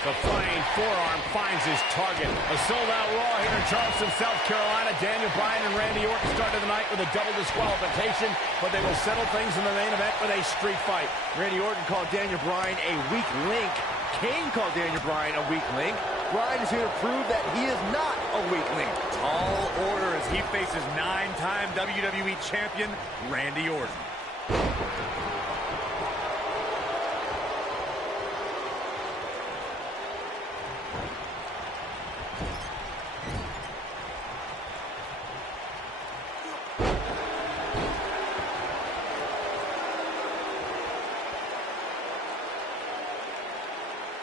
The flying forearm finds his target. A sold-out Raw here in Charleston, South Carolina. Daniel Bryan and Randy Orton started the night with a double disqualification, but they will settle things in the main event with a street fight. Randy Orton called Daniel Bryan a weak link. Kane called Daniel Bryan a weak link. Bryan is here to prove that he is not a weak link. Tall order as he faces 9-time WWE champion Randy Orton.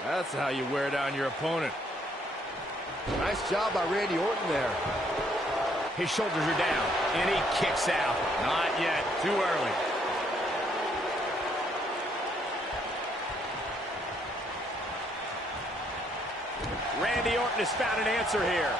That's how you wear down your opponent. Nice job by Randy Orton there. His shoulders are down, and he kicks out. Not yet. Too early. Randy Orton has found an answer here.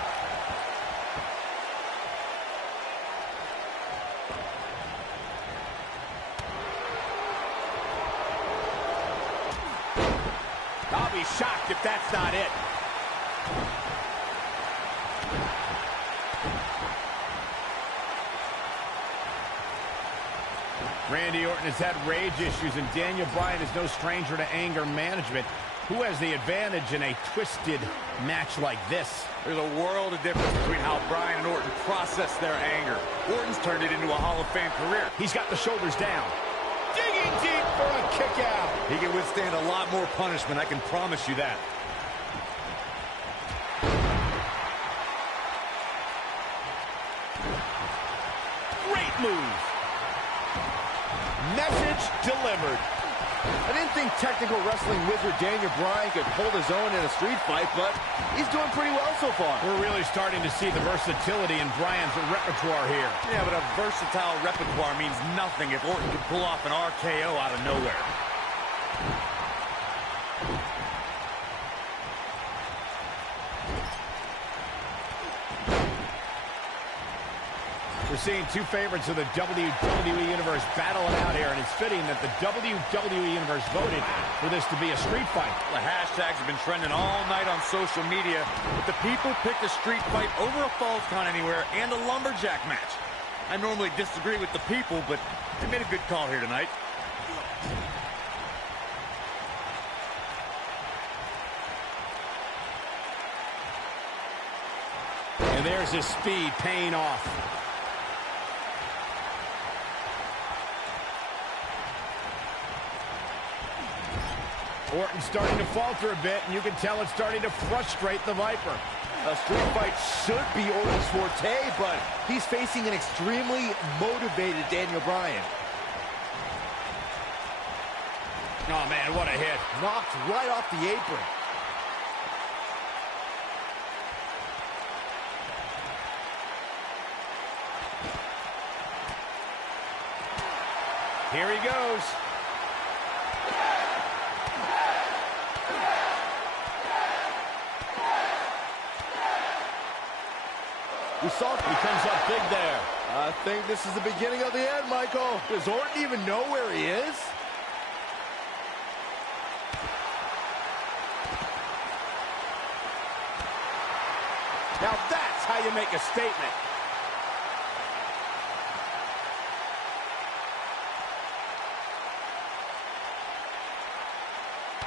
I'll be shocked if that's not it. Randy Orton has had rage issues, and Daniel Bryan is no stranger to anger management. Who has the advantage in a twisted match like this? There's a world of difference between how Bryan and Orton process their anger. Orton's turned it into a Hall of Fame career. He's got the shoulders down. Digging deep for a kick out. He can withstand a lot more punishment, I can promise you that. Great move. Message delivered. I didn't think technical wrestling wizard Daniel Bryan could hold his own in a street fight, but he's doing pretty well so far. We're really starting to see the versatility in Bryan's repertoire here. Yeah, but a versatile repertoire means nothing if Orton can pull off an RKO out of nowhere. We're seeing two favorites of the WWE Universe battle it out here, and it's fitting that the WWE Universe voted for this to be a street fight. The hashtags have been trending all night on social media, but the people picked a street fight over a Falls Count Anywhere and a lumberjack match. I normally disagree with the people, but they made a good call here tonight. And there's his speed paying off. Orton's starting to falter a bit, and you can tell it's starting to frustrate the Viper. A street fight should be Orton's forte, but he's facing an extremely motivated Daniel Bryan. Oh, man, what a hit. Knocked right off the apron. Here he goes. We saw he comes up big there. I think this is the beginning of the end, Michael. Does Orton even know where he is? Now that's how you make a statement.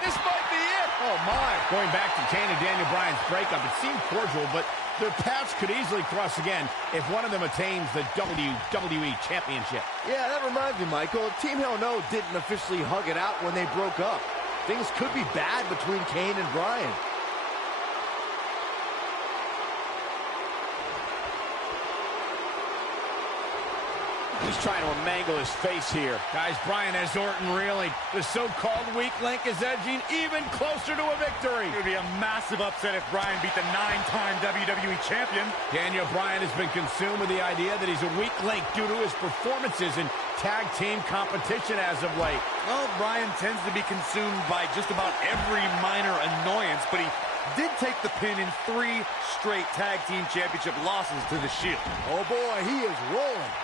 This might be it. Oh, my. Going back to Kane and Daniel Bryan's breakup, it seemed cordial, but their paths could easily cross again if one of them attains the WWE Championship. Yeah, that reminds me, Michael. Team Hell No didn't officially hug it out when they broke up. Things could be bad between Kane and Bryan. He's trying to mangle his face here. Guys, Bryan has Orton reeling. The so-called weak link is edging even closer to a victory. It would be a massive upset if Bryan beat the 9-time WWE champion. Daniel Bryan has been consumed with the idea that he's a weak link due to his performances in tag team competition as of late. Well, Bryan tends to be consumed by just about every minor annoyance, but he did take the pin in 3 straight tag team championship losses to the Shield. Oh boy, he is rolling.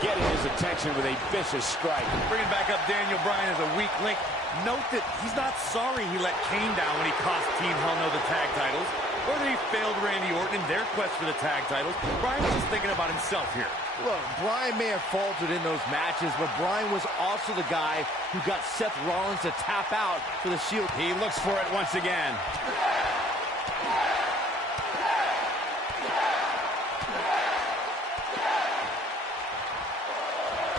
getting his attention with a vicious strike. Bringing back up Daniel Bryan as a weak link. Note that he's not sorry he let Kane down when he cost Team Hell No the tag titles, or that he failed Randy Orton in their quest for the tag titles. Bryan was just thinking about himself here. Look, Bryan may have faltered in those matches, but Bryan was also the guy who got Seth Rollins to tap out for the Shield. He looks for it once again.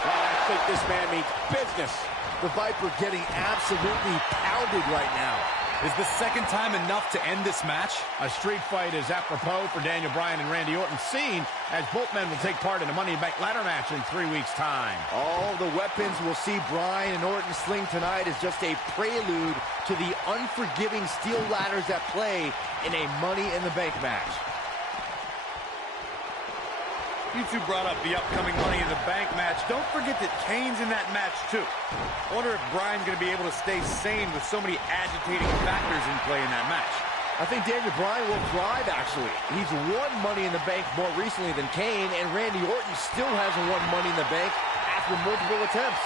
I think this man means business. The Viper getting absolutely pounded right now. Is the second time enough to end this match? A street fight is apropos for Daniel Bryan and Randy Orton, seen as both men will take part in a Money in the Bank ladder match in 3 weeks' time. All the weapons we'll see Bryan and Orton sling tonight is just a prelude to the unforgiving steel ladders at play in a Money in the Bank match. You two brought up the upcoming Money in the Bank match. Don't forget that Kane's in that match, too. I wonder if Bryan's going to be able to stay sane with so many agitating factors in play in that match. I think Daniel Bryan will thrive, actually. He's won Money in the Bank more recently than Kane, and Randy Orton still hasn't won Money in the Bank after multiple attempts.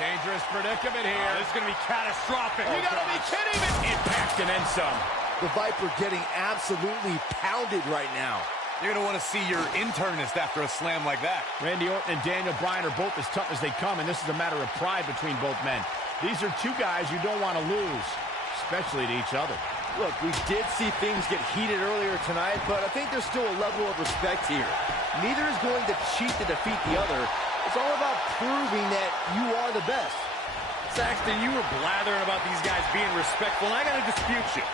Dangerous predicament here. This is going to be catastrophic. You gotta be kidding me! Impact and then some. The Viper getting absolutely pounded right now. You're going to want to see your internist after a slam like that. Randy Orton and Daniel Bryan are both as tough as they come, and this is a matter of pride between both men. These are two guys you don't want to lose, especially to each other. Look, we did see things get heated earlier tonight, but I think there's still a level of respect here. Neither is going to cheat to defeat the other. It's all about proving that you are the best. Saxton, you were blathering about these guys being respectful, and I got to dispute you.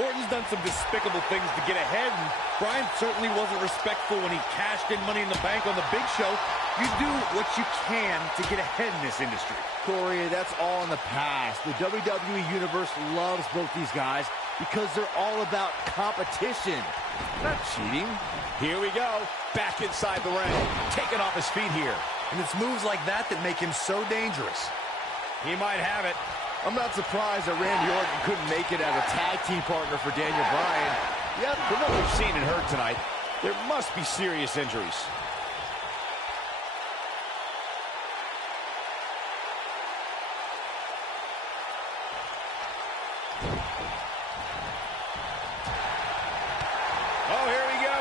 Orton's done some despicable things to get ahead, and Bryan certainly wasn't respectful when he cashed in Money in the Bank on the Big Show. You do what you can to get ahead in this industry. Corey, that's all in the past. The WWE Universe loves both these guys because they're all about competition, not cheating. Here we go. Back inside the ring. Taking off his feet here. And it's moves like that that make him so dangerous. He might have it. I'm not surprised that Randy Orton couldn't make it as a tag team partner for Daniel Bryan. Yep, from what we've seen and heard tonight, there must be serious injuries. Oh, here we go.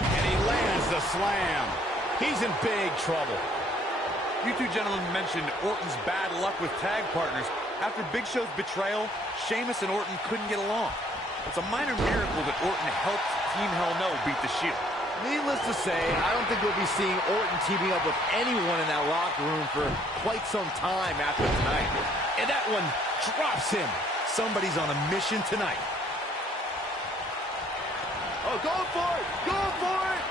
And he lands the slam. He's in big trouble. You two gentlemen mentioned Orton's bad luck with tag partners. After Big Show's betrayal, Sheamus and Orton couldn't get along. It's a minor miracle that Orton helped Team Hell No beat the Shield. Needless to say, I don't think we'll be seeing Orton teaming up with anyone in that locker room for quite some time after tonight. And that one drops him. Somebody's on a mission tonight. Oh, go for it! Go for it!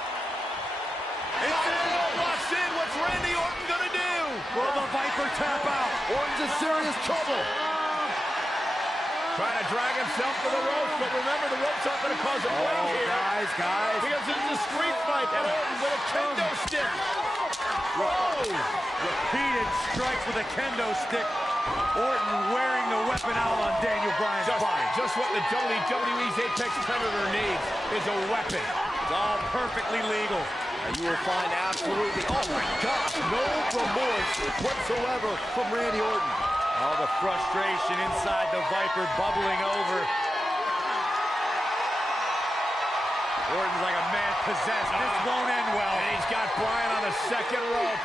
It's in. Walks in. What's Randy Orton gonna do? Will the Viper tap out? Orton's in serious trouble. Trying to drag himself to the ropes, but remember, the ropes aren't going to cause a break here. Guys. Because it's a street fight, and Orton with a kendo stick. Whoa! Repeated strikes with a kendo stick. Orton wearing the weapon out on Daniel Bryan's body. Just what the WWE's Apex Predator needs is a weapon. It's all perfectly legal. You will find absolutely, oh my gosh, no remorse whatsoever from Randy Orton. All the frustration inside the Viper bubbling over. Orton's like a man possessed. This won't end well. And he's got Bryan on the second rope.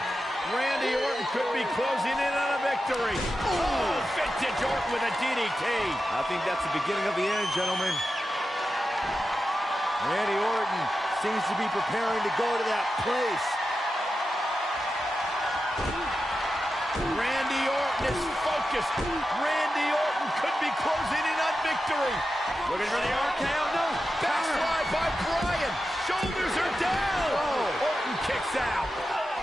Randy Orton could be closing in on a victory. Oh, vintage Orton with a DDT. I think that's the beginning of the end, gentlemen. Randy Orton seems to be preparing to go to that place. Randy Orton is focused. Randy Orton could be closing in on victory. Looking for the RKO. No. Backslide by Bryan. Shoulders are down. Oh. Orton kicks out.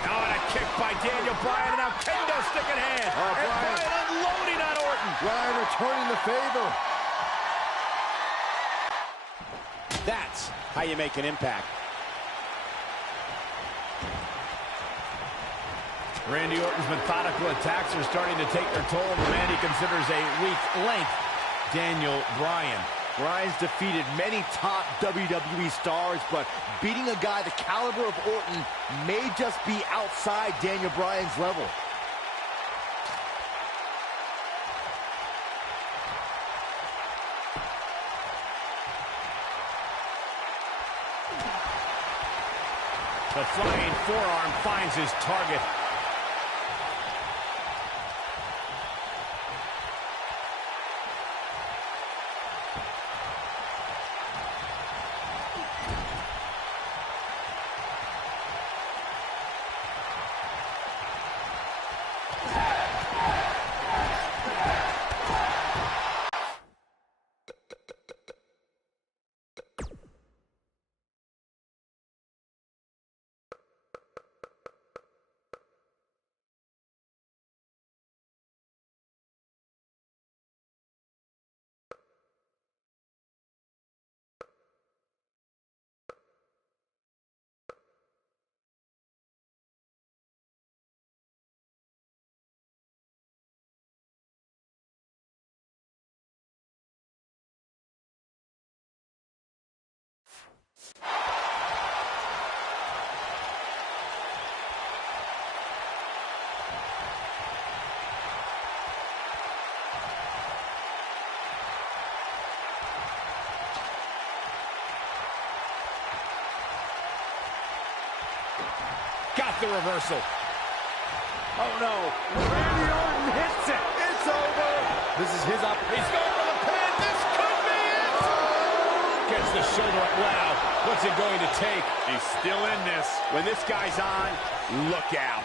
Oh, and a kick by Daniel Bryan. And now kendo stick in hand. And Bryan unloading on Orton. Bryan returning the favor. That's how you make an impact. Randy Orton's methodical attacks are starting to take their toll, and the man he considers a weak link Daniel Bryan. Bryan's defeated many top WWE stars, but beating a guy the caliber of Orton may just be outside Daniel Bryan's level. The flying forearm finds his target. Got the reversal. Oh no, Randy Orton hits it. It's over. This is his opportunity. He's going for the pin. This could be it. Gets the shoulder up. Wow. What's it going to take? He's still in this. When this guy's on, look out.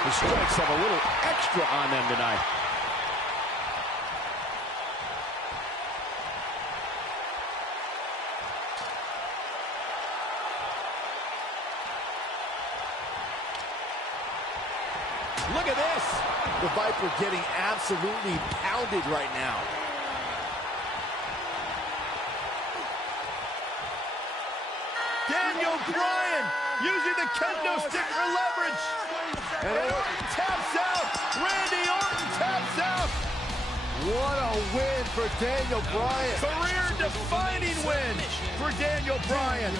The strikes have a little extra on them tonight. Look at this. The Viper getting absolutely pounded right now. Daniel Bryan using the kendo stick for leverage. And Orton taps out. Randy Orton taps out. What a win for Daniel Bryan. Career-defining win for Daniel Bryan.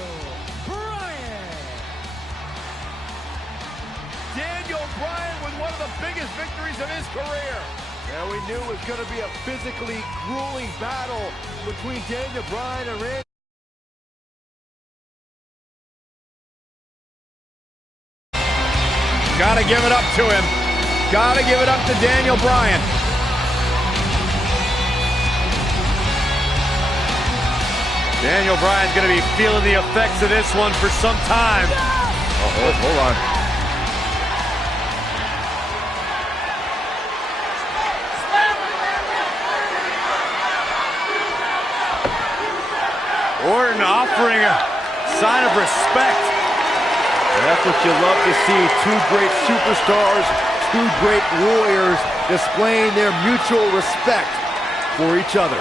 Daniel Bryan with one of the biggest victories of his career. And we knew it was going to be a physically grueling battle between Daniel Bryan and Randy. Gotta give it up to him. Gotta give it up to Daniel Bryan. Daniel Bryan's going to be feeling the effects of this one for some time. Oh, hold on. Orton offering a sign of respect. And that's what you love to see. Two great superstars, two great warriors displaying their mutual respect for each other.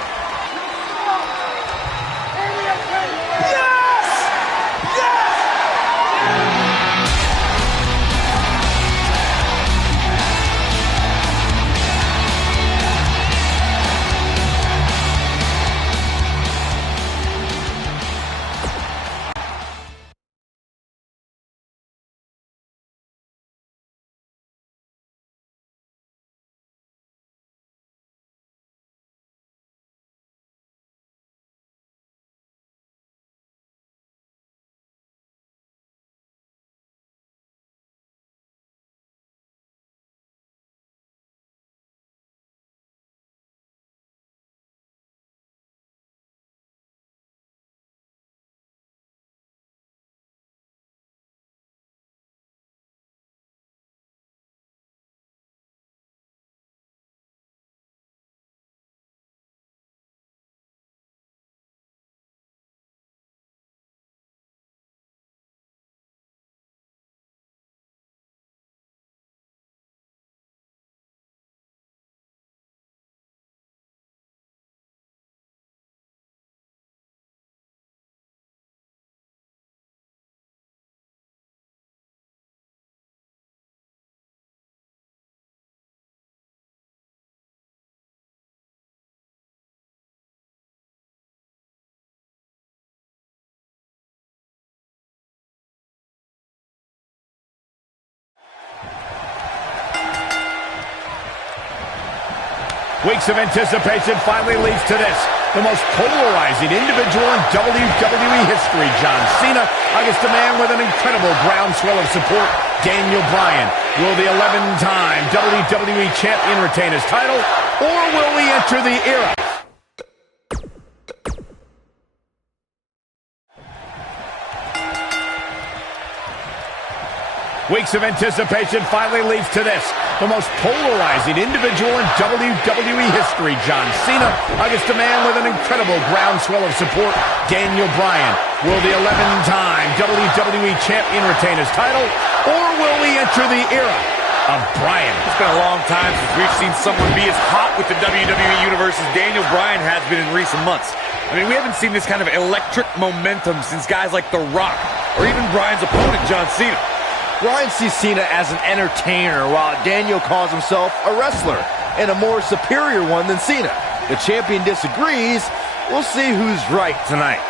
Weeks of anticipation finally leads to this. The most polarizing individual in WWE history, John Cena, against a man with an incredible groundswell of support, Daniel Bryan. Will the 11-time WWE Champion retain his title, or will we enter the era? Weeks of anticipation finally leads to this. The most polarizing individual in WWE history, John Cena, against a man with an incredible groundswell of support, Daniel Bryan. Will the 11-time WWE Champion retain his title, or will we enter the era of Bryan? It's been a long time since we've seen someone be as hot with the WWE Universe as Daniel Bryan has been in recent months. I mean, we haven't seen this kind of electric momentum since guys like The Rock, or even Bryan's opponent, John Cena. Bryan sees Cena as an entertainer, while Daniel calls himself a wrestler, and a more superior one than Cena. The champion disagrees. We'll see who's right tonight.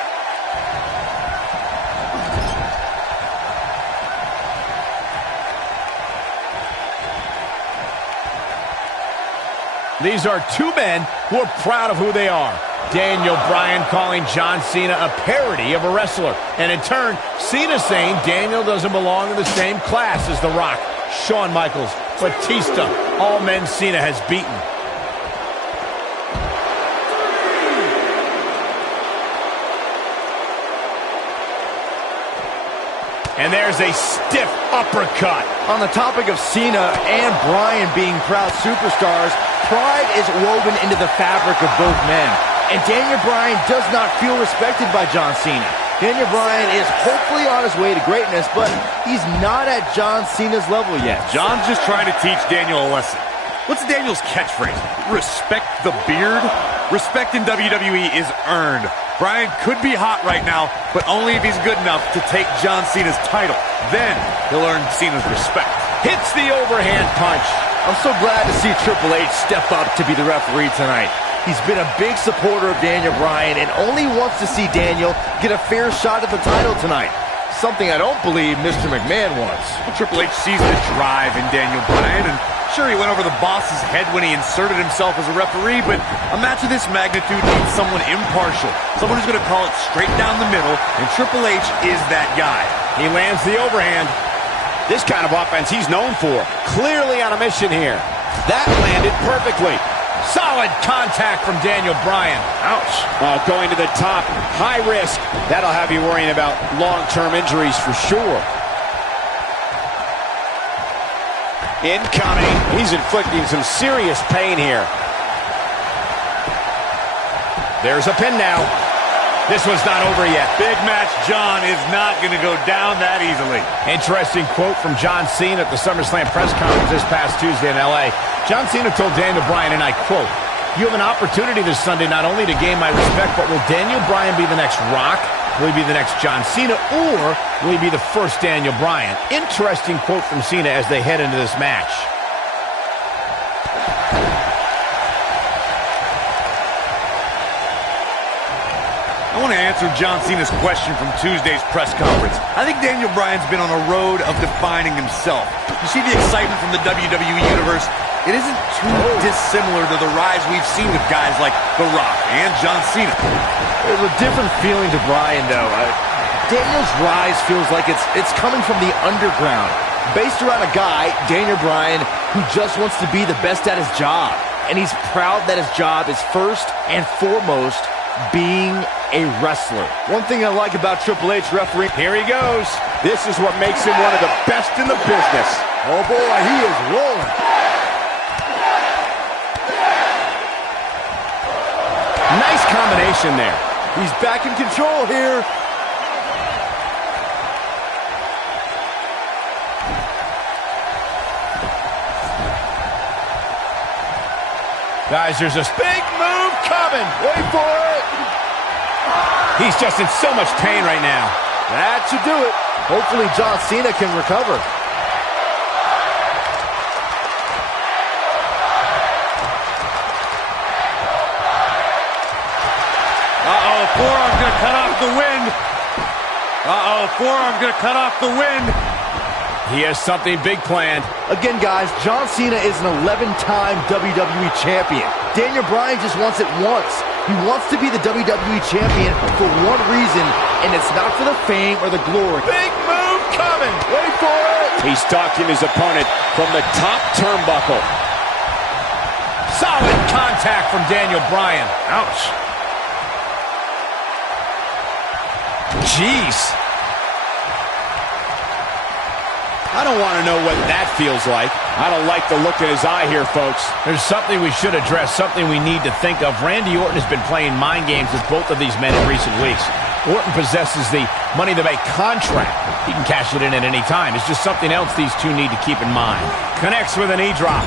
These are two men who are proud of who they are. Daniel Bryan calling John Cena a parody of a wrestler. And in turn, Cena saying Daniel doesn't belong in the same class as The Rock, Shawn Michaels, Batista, all men Cena has beaten. And there's a stiff uppercut. On the topic of Cena and Bryan being proud superstars, pride is woven into the fabric of both men. And Daniel Bryan does not feel respected by John Cena. Daniel Bryan is hopefully on his way to greatness, but he's not at John Cena's level yet. John's just trying to teach Daniel a lesson. What's Daniel's catchphrase? Respect the beard? Respect in WWE is earned. Bryan could be hot right now, but only if he's good enough to take John Cena's title. Then he'll earn Cena's respect. Hits the overhand punch. I'm so glad to see Triple H step up to be the referee tonight. He's been a big supporter of Daniel Bryan and only wants to see Daniel get a fair shot at the title tonight. Something I don't believe Mr. McMahon wants. Well, Triple H sees the drive in Daniel Bryan, and sure, he went over the boss's head when he inserted himself as a referee, but a match of this magnitude needs someone impartial, someone who's going to call it straight down the middle, and Triple H is that guy. He lands the overhand. This kind of offense he's known for. Clearly on a mission here. That landed perfectly. Solid contact from Daniel Bryan. Ouch. Going to the top, high risk. That'll have you worrying about long-term injuries for sure. Incoming. He's inflicting some serious pain here. There's a pin now. This one's not over yet. Big match John is not going to go down that easily. Interesting quote from John Cena at the SummerSlam press conference this past Tuesday in L.A. John Cena told Daniel Bryan, and I quote, "You have an opportunity this Sunday not only to gain my respect, but will Daniel Bryan be the next Rock? Will he be the next John Cena? Or will he be the first Daniel Bryan?" Interesting quote from Cena as they head into this match. I want to answer John Cena's question from Tuesday's press conference. I think Daniel Bryan's been on a road of defining himself. You see the excitement from the WWE Universe? It isn't too dissimilar to the rise we've seen with guys like The Rock and John Cena. There's a different feeling to Bryan, though. Daniel's rise feels like it's coming from the underground, based around a guy, Daniel Bryan, who just wants to be the best at his job. And he's proud that his job is first and foremost being a wrestler. One thing I like about Triple H refereeing, Here he goes. This is what makes him one of the best in the business. oh boy, he is rolling. Nice combination there. He's back in control here. Guys, there's this big move coming. Wait for it. He's just in so much pain right now. That should do it. Hopefully John Cena can recover. Uh-oh, forearm's going to cut off the wind. Uh-oh, forearm's going to cut off the wind. He has something big planned. Again, guys, John Cena is an 11-time WWE champion. Daniel Bryan just wants it once. He wants to be the WWE Champion for one reason, and it's not for the fame or the glory. Big move coming. Wait for it. He's stalking his opponent from the top turnbuckle. Solid contact from Daniel Bryan. Ouch. Jeez. I don't want to know what that feels like. I don't like the look in his eye here, folks. There's something we should address, something we need to think of. Randy Orton has been playing mind games with both of these men in recent weeks. Orton possesses the Money in the Bank contract. He can cash it in at any time. It's just something else these two need to keep in mind. Connects with a knee drop.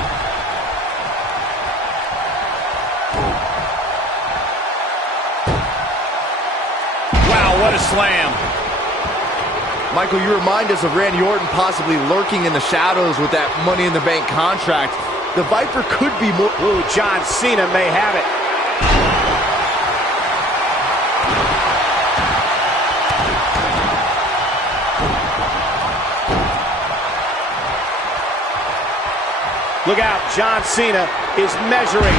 Wow, what a slam. Michael, you remind us of Randy Orton possibly lurking in the shadows with that Money in the Bank contract. The Viper could be more... Ooh, John Cena may have it. Look out, John Cena is measuring.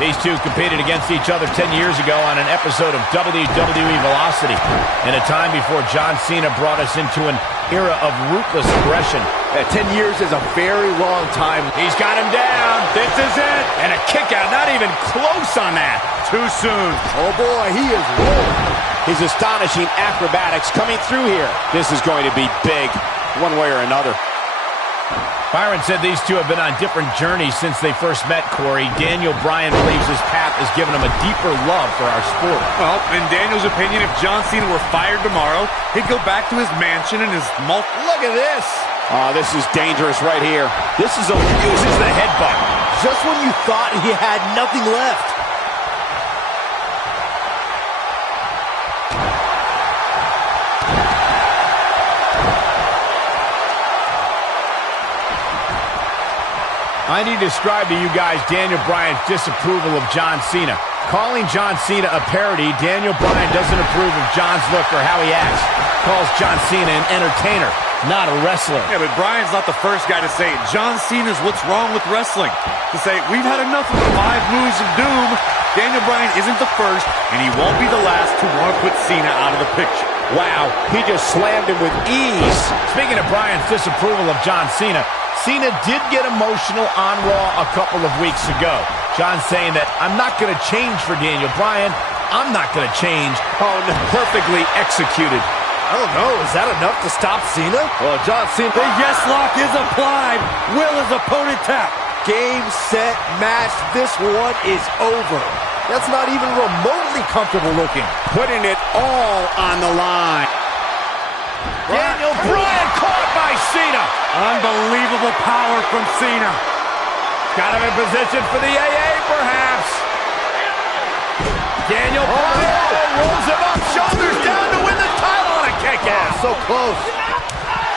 These two competed against each other 10 years ago on an episode of WWE Velocity, in a time before John Cena brought us into an era of ruthless aggression. 10 years is a very long time. He's got him down. This is it. And a kick out, not even close on that. Too soon. Oh boy, he is rolling. His astonishing acrobatics coming through here. This is going to be big, one way or another. Byron said these two have been on different journeys since they first met, Corey. Daniel Bryan believes his path has given him a deeper love for our sport. Well, in Daniel's opinion, if John Cena were fired tomorrow, he'd go back to his mansion and his Look at this. Oh, this is dangerous right here. This is uses the headbutt. Just when you thought he had nothing left. I need to describe to you guys Daniel Bryan's disapproval of John Cena. Calling John Cena a parody, Daniel Bryan doesn't approve of John's look or how he acts. Calls John Cena an entertainer, not a wrestler. Yeah, but Bryan's not the first guy to say it. John Cena's what's wrong with wrestling. To say, we've had enough of the 5 moves of doom. Daniel Bryan isn't the first, and he won't be the last to want to put Cena out of the picture. Wow, he just slammed him with ease. Speaking of Bryan's disapproval of John Cena, Cena did get emotional on Raw a couple of weeks ago. John saying that, I'm not going to change for Daniel Bryan. I'm not going to change. Oh, no. Perfectly executed. I don't know, is that enough to stop Cena? Well, John Cena... The yes lock is applied. Will his opponent tap. Game, set, match. This one is over. That's not even remotely comfortable looking. Putting it all on the line. Daniel Bryan caught by Cena. Unbelievable power from Cena. Got him in position for the AA, perhaps. Daniel Bryan rolls him up, shoulders down to win the title on a kick out. So close.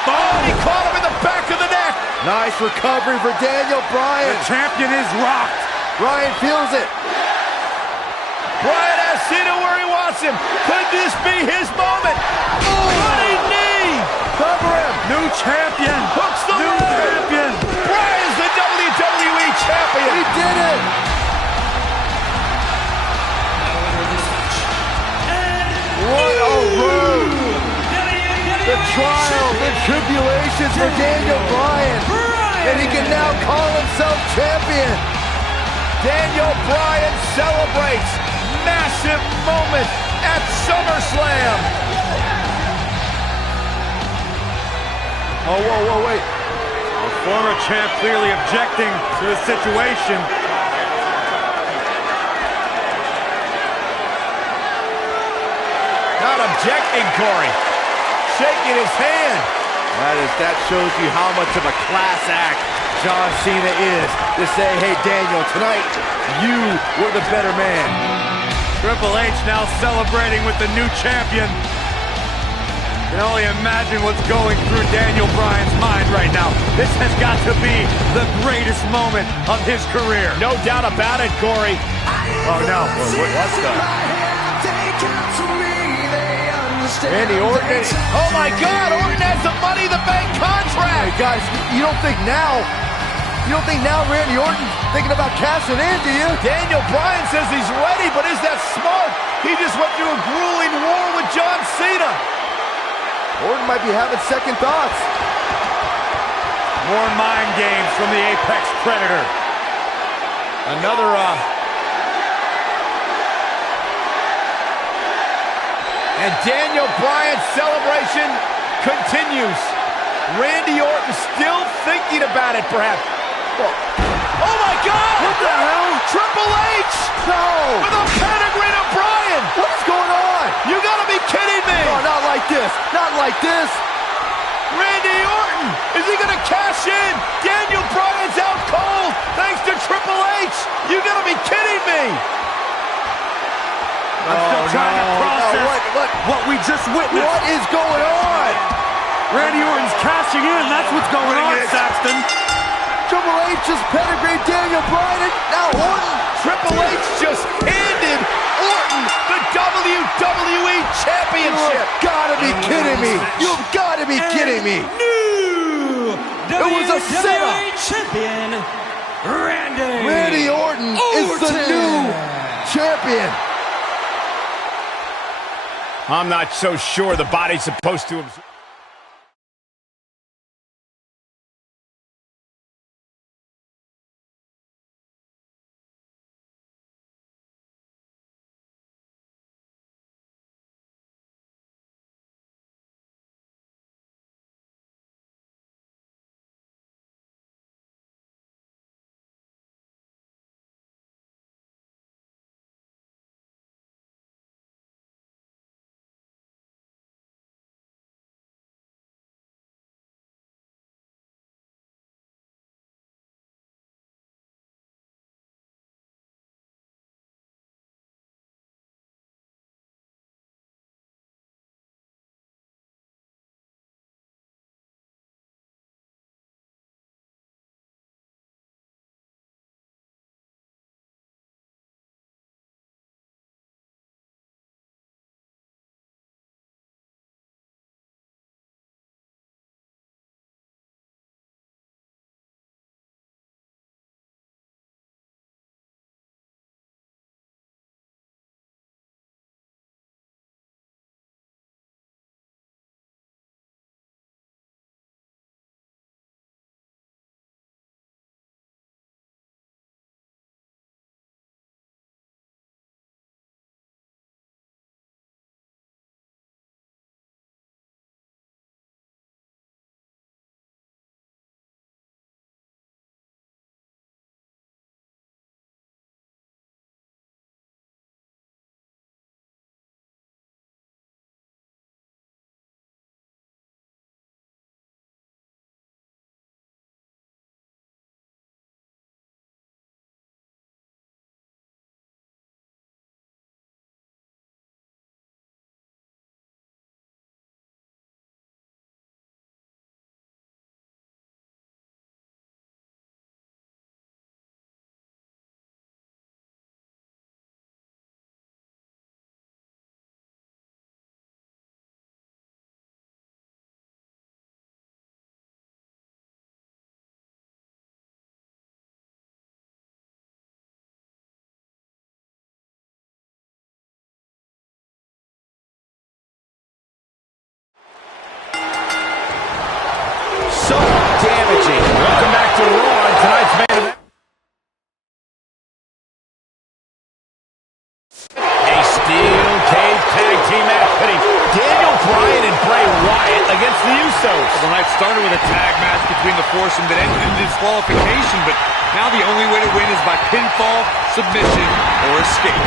Oh, he caught him in the back of the neck. Nice recovery for Daniel Bryan. The champion is rocked. Bryan feels it. Bryan has Cena where he wants him. Could this be his moment? Running knee. Cover him. New champion. Hooks the New leg. champion. Bryan's the WWE champion. He did it. What a road. The trials and tribulations for Daniel Bryan. And he can now call himself champion. Daniel Bryan celebrates massive moment at SummerSlam. Oh, whoa, wait. The former champ clearly objecting to the situation. Not objecting, Corey. Shaking his hand. That shows you how much of a class act John Cena is to say, hey, Daniel, tonight you were the better man. Triple H now celebrating with the new champion. You can only imagine what's going through Daniel Bryan's mind right now. This has got to be the greatest moment of his career. No doubt about it, Corey. Oh, no. What's that? Randy Orton. Oh my God, Orton has the Money in the Bank contract. Hey guys, you don't think now Randy Orton thinking about cashing in, do you? Daniel Bryan says he's ready, but is that smart? He just went through a grueling war with John Cena. Orton might be having second thoughts. More mind games from the Apex Predator. Another, and Daniel Bryan's celebration continues. Randy Orton still thinking about it, perhaps. Oh my God! What the hell? Triple H! No! With a pedigree to Bryan! What is going on? You gotta be kidding me! No, not like this. Not like this. Randy Orton! Is he gonna cash in? Daniel Bryan's out cold thanks to Triple H! You gotta be kidding me! I'm still trying to process what we just witnessed. What is going on? Randy Orton's cashing in. That's what's going on, Saxton. Triple H just pedigreed Daniel Bryan, and now Orton. Triple H just handed Orton the WWE Championship. You've got to be kidding me. You've got to be kidding me. New It was a setup. champion, Randy. Randy Orton is the new champion. I'm not so sure the body's supposed to absorb. So damaging. Welcome back to Raw, and tonight's main event. A steel cage tag team match pitting Daniel Bryan and Bray Wyatt against the Usos. The night started with a tag match between the foursome that ended in disqualification, but now the only way to win is by pinfall, submission, or escape.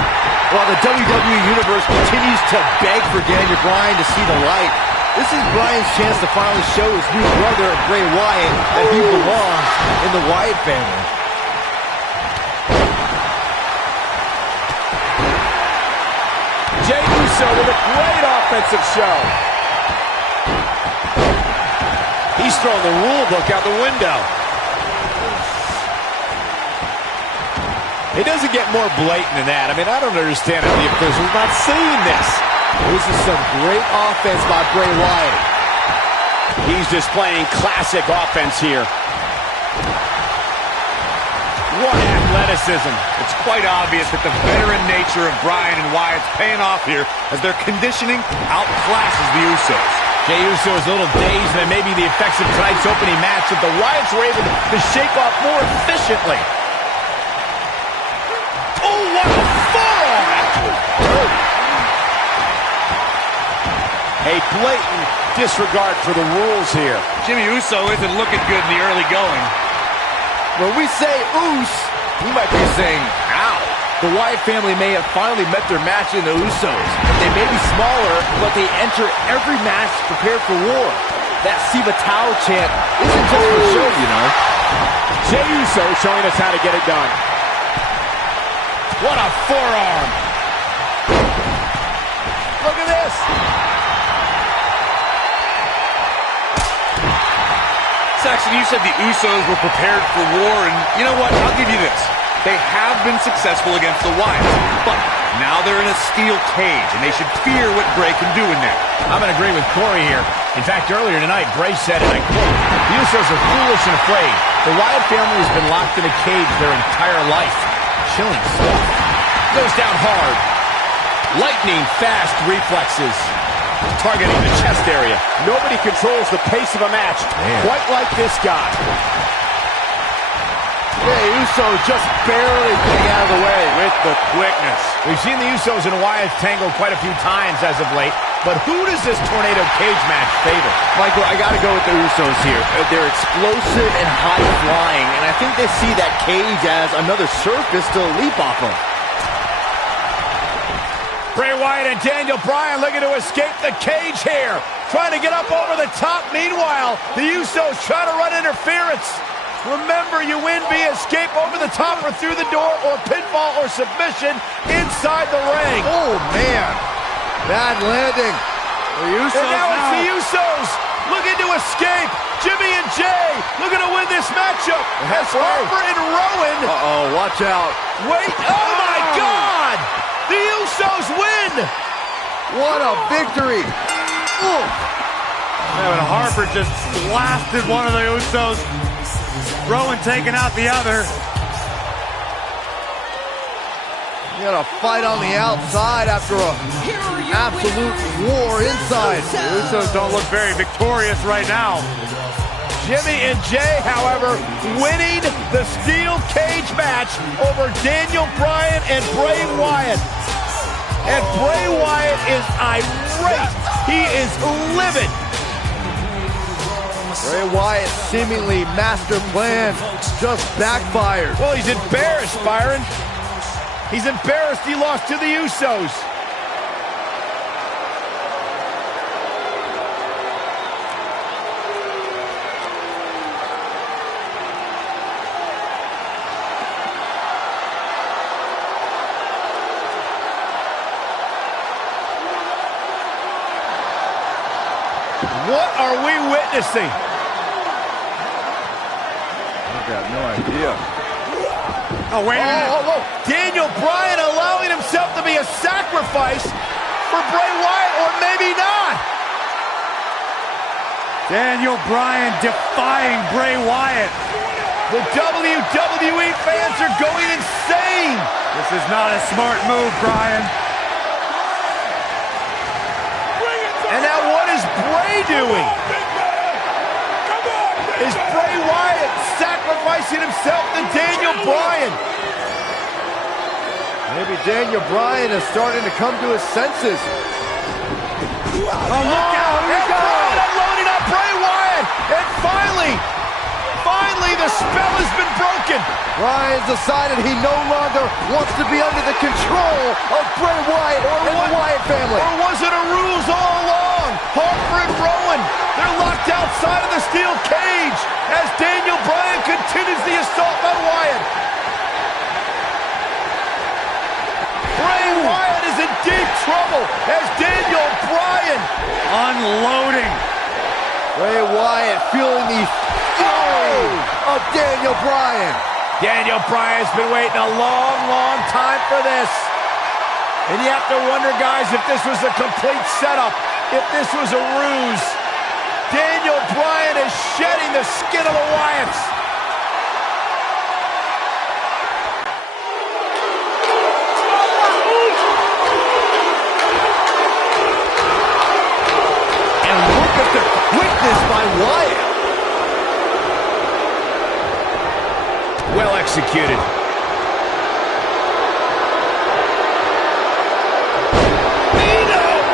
While the WWE Universe continues to beg for Daniel Bryan to see the light, this is Bryan's chance to finally show his new brother, Bray Wyatt, that he belongs in the Wyatt family. Jey Uso with a great offensive show. He's throwing the rule book out the window. It doesn't get more blatant than that. I mean, I don't understand if the official's not seeing this. This is some great offense by Bray Wyatt. He's displaying classic offense here. What athleticism. It's quite obvious that the veteran nature of Bryan and Wyatt's paying off here as their conditioning outclasses the Usos. Jey Uso is a little dazed, and it may be the effects of tonight's opening match that the Wyatts were able to shake off more efficiently. Oh, what a forearm! A blatant disregard for the rules here. Jimmy Uso isn't looking good in the early going. When we say oos, we might be saying ow. The Wyatt family may have finally met their match in the Usos. They may be smaller, but they enter every match prepared for war. That Siva Tau chant isn't just for show, you know. Jey Uso showing us how to get it done. What a forearm! Look at this! Saxton, you said the Usos were prepared for war, and you know what? I'll give you this. They have been successful against the Wyatts, but now they're in a steel cage, and they should fear what Bray can do in there. I'm going to agree with Corey here. In fact, earlier tonight, Bray said, and I quote, "The Usos are foolish and afraid. The Wyatt family has been locked in a cage their entire life." Chilling stuff. Goes down hard. Lightning fast reflexes. Targeting the chest area. Nobody controls the pace of a match quite like this guy. Jey Uso just barely getting out of the way With the quickness. We've seen the Usos and Wyatt tangle quite a few times as of late, but who does this tornado cage match favor? Michael, I gotta go with the Usos here. They're explosive and high-flying, and I think they see that cage as another surface to leap off of. Bray Wyatt and Daniel Bryan looking to escape the cage here. Trying to get up over the top. Meanwhile, the Usos trying to run interference. Remember, you win via escape over the top or through the door or pinfall or submission inside the ring. Oh, man. Bad landing. The Usos And now it's the Usos looking to escape. Jimmy and Jey looking to win this matchup. As Harper and Rowan. Uh-oh, watch out. Wait, oh my God! The Usos win! What a victory. Ooh. And Harper just blasted one of the Usos. Rowan taking out the other. You got a fight on the outside after an absolute war inside. The Usos don't look very victorious right now. Jimmy and Jey, however, winning the steel cage match over Daniel Bryan and Bray Wyatt. And Bray Wyatt is irate. He is livid. Bray Wyatt's seemingly master plan just backfired. Well, he's embarrassed, Byron. He's embarrassed he lost to the Usos. What are we witnessing? I've got no idea. Oh, wait a minute. Daniel Bryan allowing himself to be a sacrifice for Bray Wyatt, or maybe not. Daniel Bryan defying Bray Wyatt. The WWE fans are going insane. This is not a smart move, Bryan. And now what is Bray doing? Is Bray Wyatt sacrificing himself to Daniel Bryan? Maybe Daniel Bryan is starting to come to his senses. Oh, look out! And Bryan unloading on Bray Wyatt. And finally the spell has been broken. Bryan's decided he no longer wants to be under the control of Bray Wyatt and the Wyatt family. Or was it a ruse all along? Harper and Rowan, they're locked outside of the steel cage as Daniel Bryan continues the assault on Wyatt. Bray Wyatt is in deep trouble as Daniel Bryan Unloading. Bray Wyatt feeling the fury of Daniel Bryan. Daniel Bryan's been waiting a long time for this. And you have to wonder, guys, if this was a complete setup, if this was a ruse. Daniel Bryan is shedding the skin of the Wyatts. And look at the quickness by Wyatt. Well executed.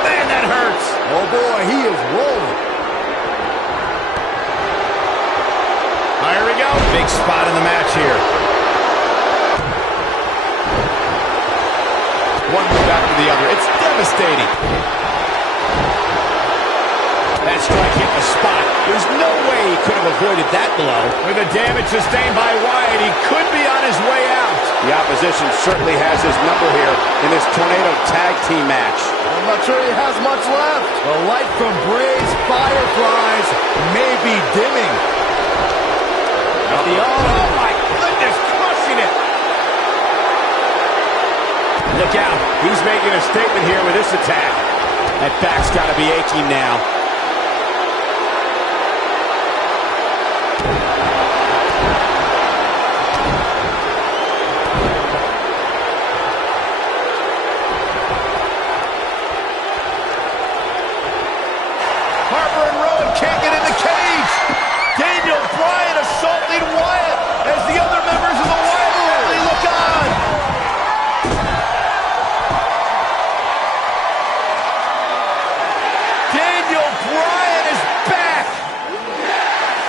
Man, that hurts. Oh boy, he is rolling. Here we go. Big spot in the match here. One move after the other. It's devastating. That strike hit the spot. There's no way he could have avoided that blow. With the damage sustained by Wyatt, he could be on his way out. The opposition certainly has his number here in this Tornado Tag Team match. I'm not sure he has much left. The light from Bray's Fireflies may be dimming. Oh my goodness, crushing it. Look out, he's making a statement here with this attack. That back's got to be aching now. Harper and Rowan can't get in the cage. Daniel Bryan assaulting Wyatt as the other members of the Wyatt family look on. Daniel Bryan is back.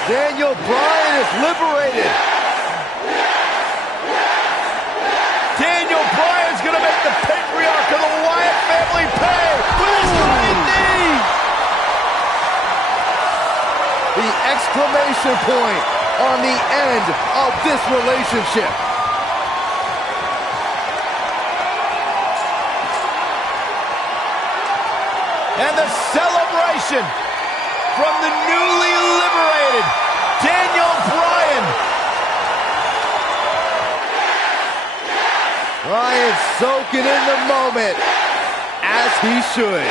Daniel Bryan is liberated. Daniel Bryan's going to make the patriarch of the Wyatt family pay with his running knee. The exclamation point on the end of this relationship. And the celebration from the newly liberated Daniel Bryan. Bryan soaking in the moment, as he should.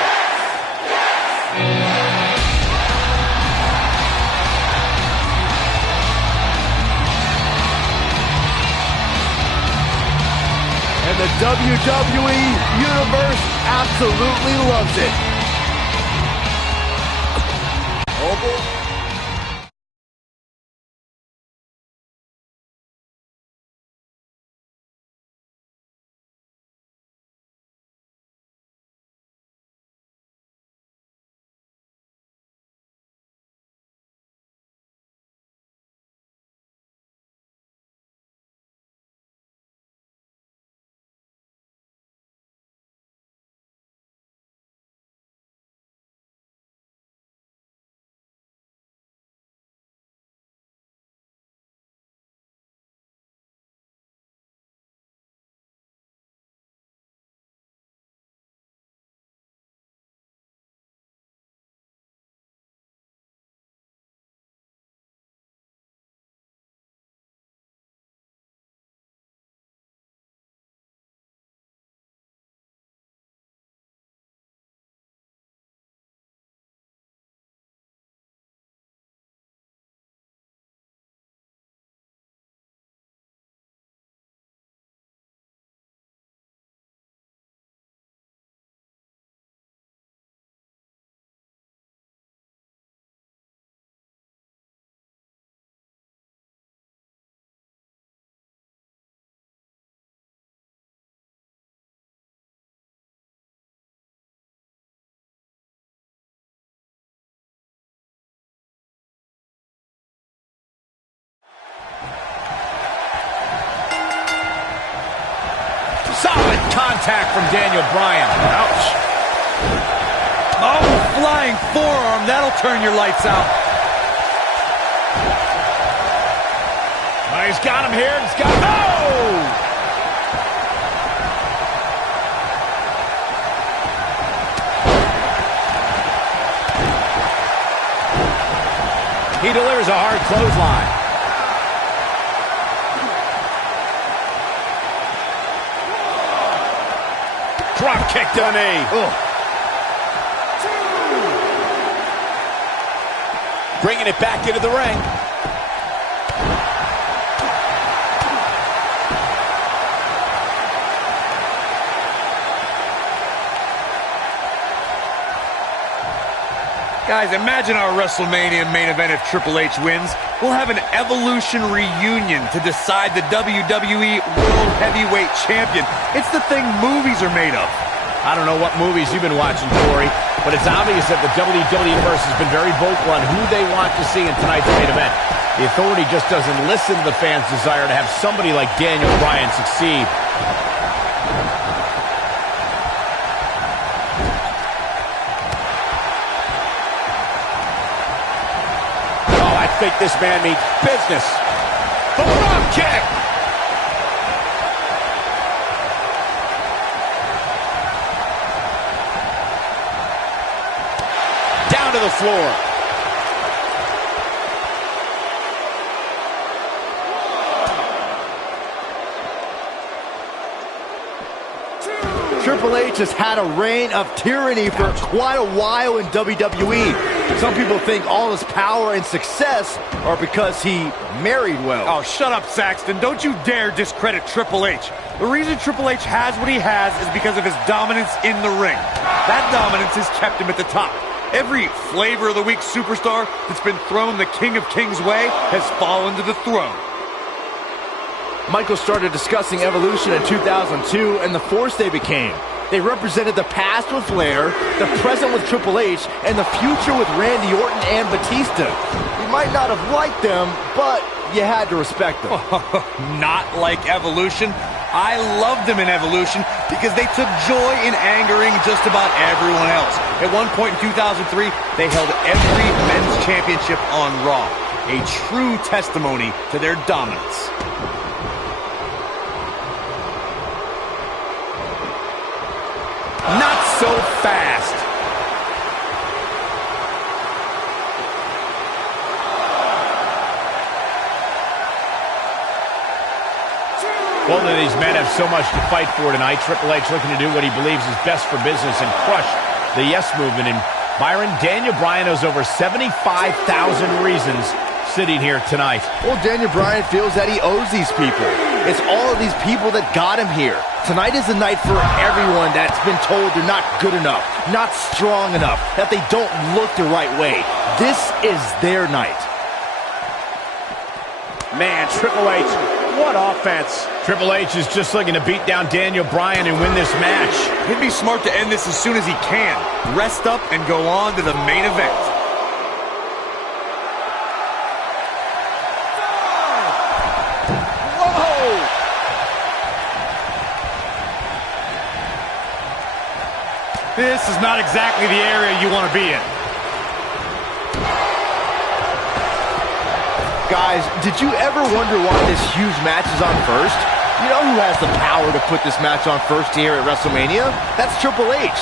And the WWE Universe absolutely loves it. Oh boy. Solid contact from Daniel Bryan. Ouch. Oh, flying forearm. That'll turn your lights out. Oh, he's got him here. He's got him. Oh! He delivers a hard clothesline. Drop kick to the knee. Bringing it back into the ring. Guys, imagine our WrestleMania main event if Triple H wins. We'll have an Evolution reunion to decide the WWE World Heavyweight Champion. It's the thing movies are made of. I don't know what movies you've been watching, Corey, but it's obvious that the WWE Universe has been very vocal on who they want to see in tonight's main event. The Authority just doesn't listen to the fans' desire to have somebody like Daniel Bryan succeed. I think this man means business. The drop kick. Down to the floor. Triple H has had a reign of tyranny for quite a while in WWE. Some people think all his power and success are because he married well. Oh, shut up, Saxton. Don't you dare discredit Triple H. The reason Triple H has what he has is because of his dominance in the ring. That dominance has kept him at the top. Every flavor of the week superstar that's been thrown the King of Kings way has fallen to the throne. Michael started discussing Evolution in 2002 and the force they became. They represented the past with Flair, the present with Triple H, and the future with Randy Orton and Batista. You might not have liked them, but you had to respect them. Not like Evolution. I loved them in Evolution because they took joy in angering just about everyone else. At one point in 2003, they held every men's championship on Raw. A true testimony to their dominance. Not so fast. Both of these men have so much to fight for tonight. Triple H looking to do what he believes is best for business and crush the yes movement. And Byron, Daniel Bryan has over 75,000 reasons sitting here tonight. Well, Daniel Bryan feels that he owes these people. It's all of these people that got him here. Tonight is the night for everyone that's been told they're not good enough, not strong enough, that they don't look the right way. This is their night. Man, Triple H, what offense. Triple H is just looking to beat down Daniel Bryan and win this match. He'd be smart to end this as soon as he can. Rest up and go on to the main event. This is not exactly the area you want to be in. Guys, did you ever wonder why this huge match is on first? You know who has the power to put this match on first here at WrestleMania? That's Triple H.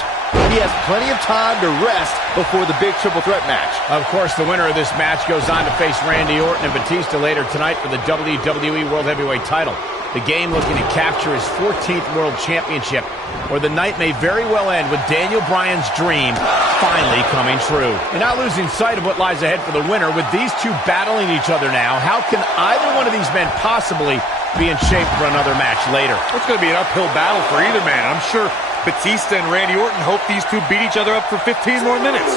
He has plenty of time to rest before the big triple threat match. Of course, the winner of this match goes on to face Randy Orton and Batista later tonight for the WWE World Heavyweight title. The game looking to capture his 14th World Championship, or the night may very well end with Daniel Bryan's dream finally coming true. And not losing sight of what lies ahead for the winner, with these two battling each other now, how can either one of these men possibly be in shape for another match later? It's going to be an uphill battle for either man. I'm sure Batista and Randy Orton hope these two beat each other up for 15 more minutes.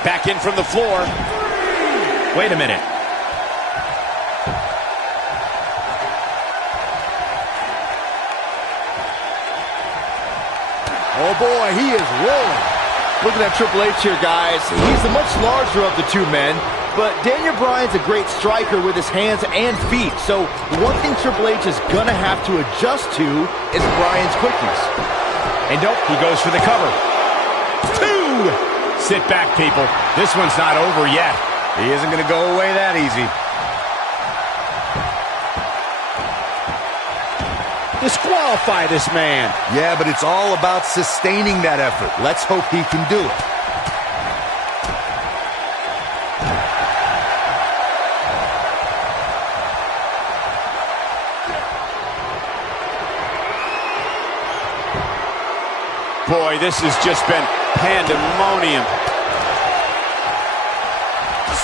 Back in from the floor. Wait a minute. Oh boy, he is rolling. Looking at Triple H here, guys. He's the much larger of the two men, but Daniel Bryan's a great striker with his hands and feet. So one thing Triple H is gonna have to adjust to is Bryan's quickness. And nope, he goes for the cover. Two! Sit back, people. This one's not over yet. He isn't going to go away that easy. Disqualify this man. Yeah, but it's all about sustaining that effort. Let's hope he can do it. boy, this has just been pandemonium.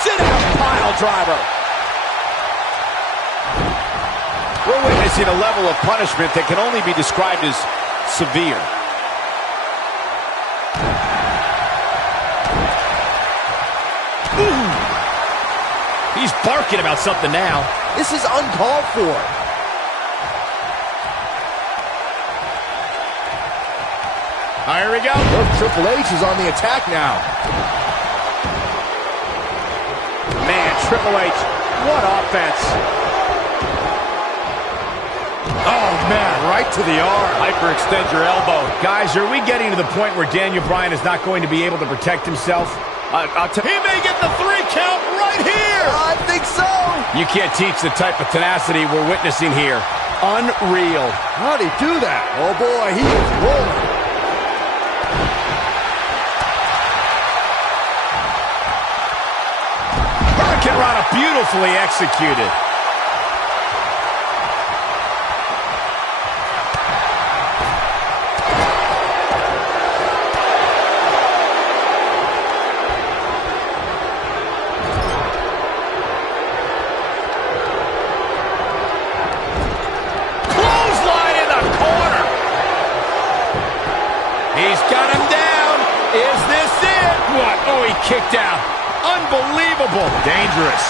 Sit-out pile driver. We're witnessing a level of punishment that can only be described as severe. Ooh. He's barking about something now. This is uncalled for. Here we go. Look, Triple H is on the attack now. Man, Triple H, what offense. Oh, man, right to the arm. Hyperextend your elbow. Guys, are we getting to the point where Daniel Bryan is not going to be able to protect himself? He may get the 3 count right here. I think so. You can't teach the type of tenacity we're witnessing here. Unreal. How'd he do that? Oh, boy, he is rolling. Hurricanrana beautifully executed. Clothesline in the corner. He's got him down. Is this it? What? Oh, he kicked out. Unbelievable. Dangerous.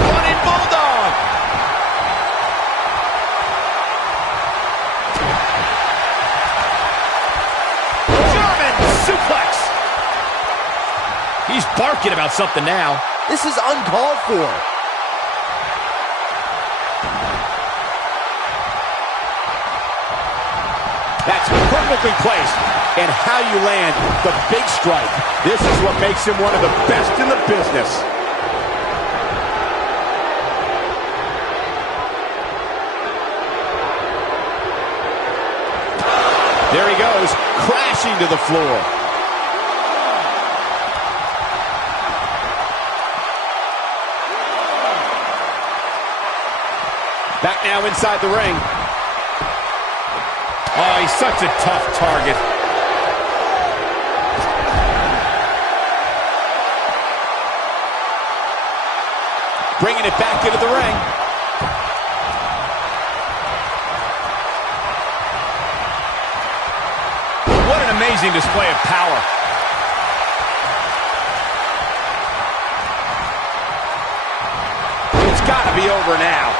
Running Bulldog. German suplex. He's barking about something now. This is uncalled for. That's perfectly placed. And how you land the big strike. This is what makes him one of the best in the business. There he goes, crashing to the floor. Back now inside the ring. Oh, he's such a tough target. Bringing it back into the ring. What an amazing display of power. It's got to be over now.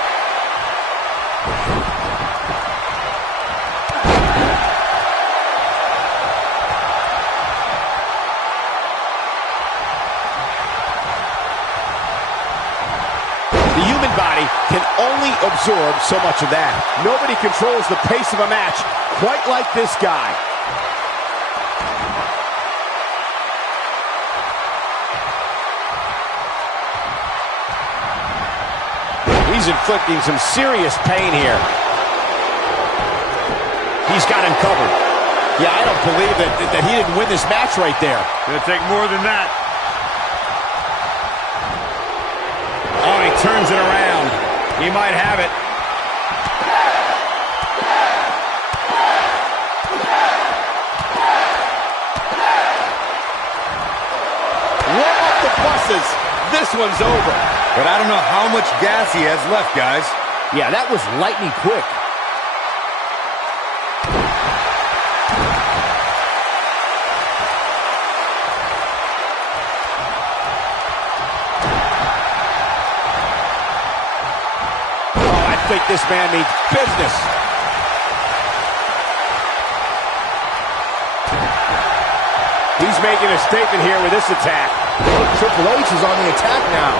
The human body can only absorb so much of that. Nobody controls the pace of a match quite like this guy. He's inflicting some serious pain here. He's got him covered. Yeah, I don't believe that he didn't win this match right there. Gonna take more than that. Oh, he turns it around. He might have it. Warm up the buses. This one's over. But I don't know how much gas he has left, guys. Yeah, that was lightning quick. I think this man means business. He's making a statement here with this attack. Triple H is on the attack now.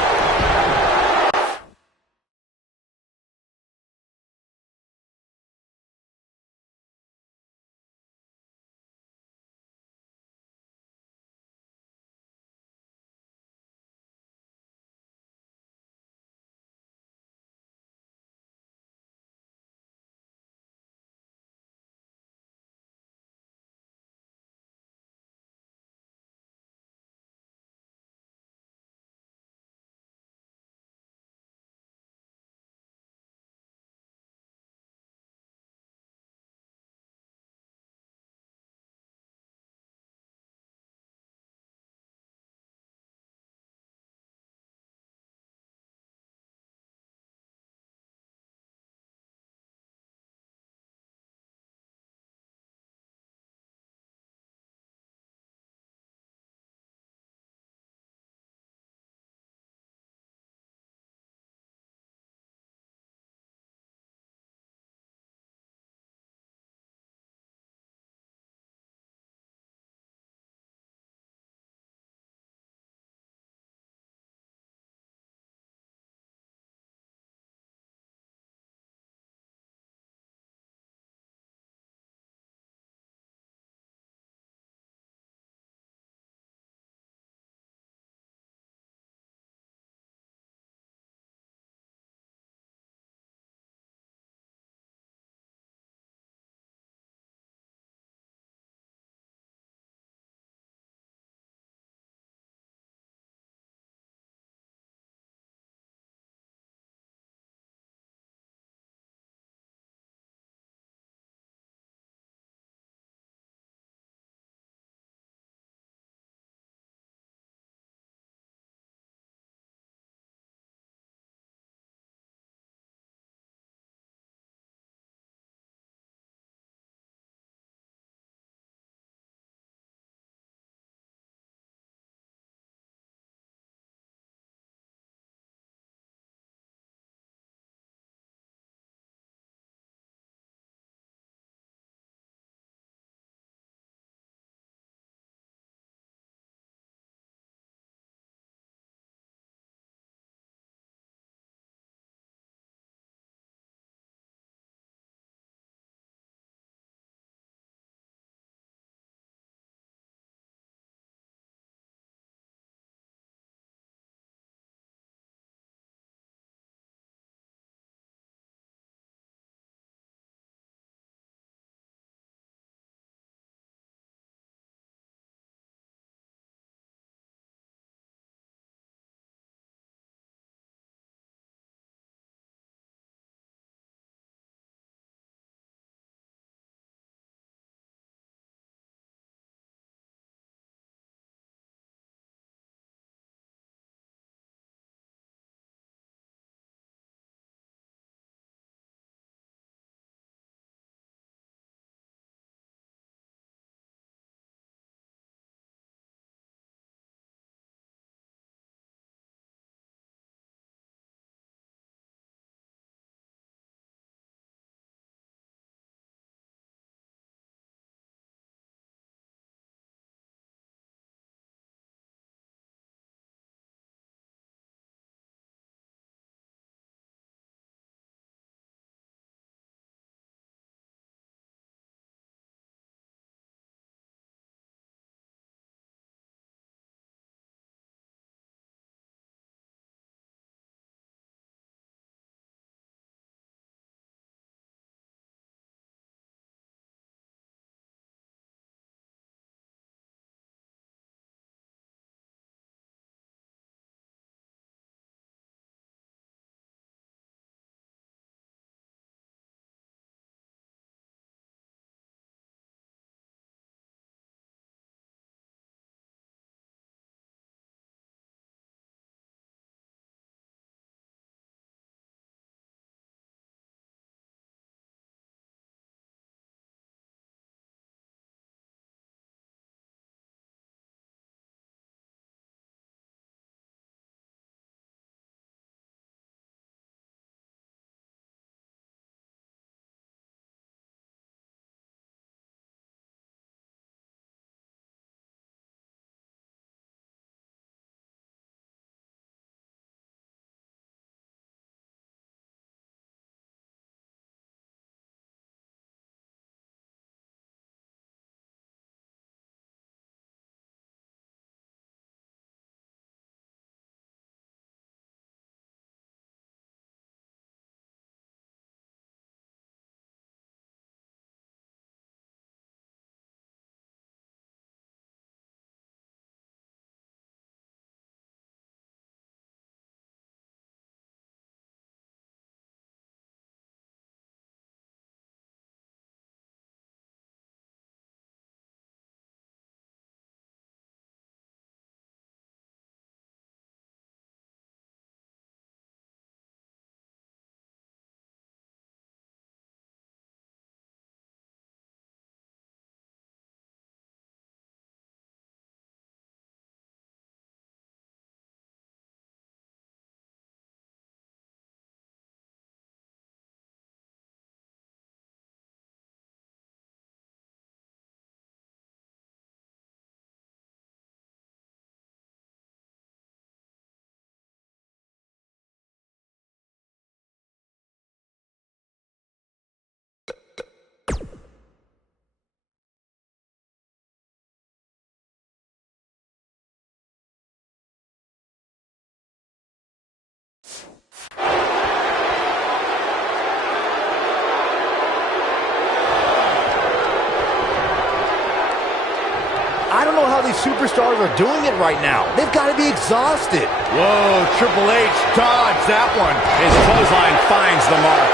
how these superstars are doing it right now. They've got to be exhausted. Whoa, Triple H dodged that one. His clothesline finds the mark.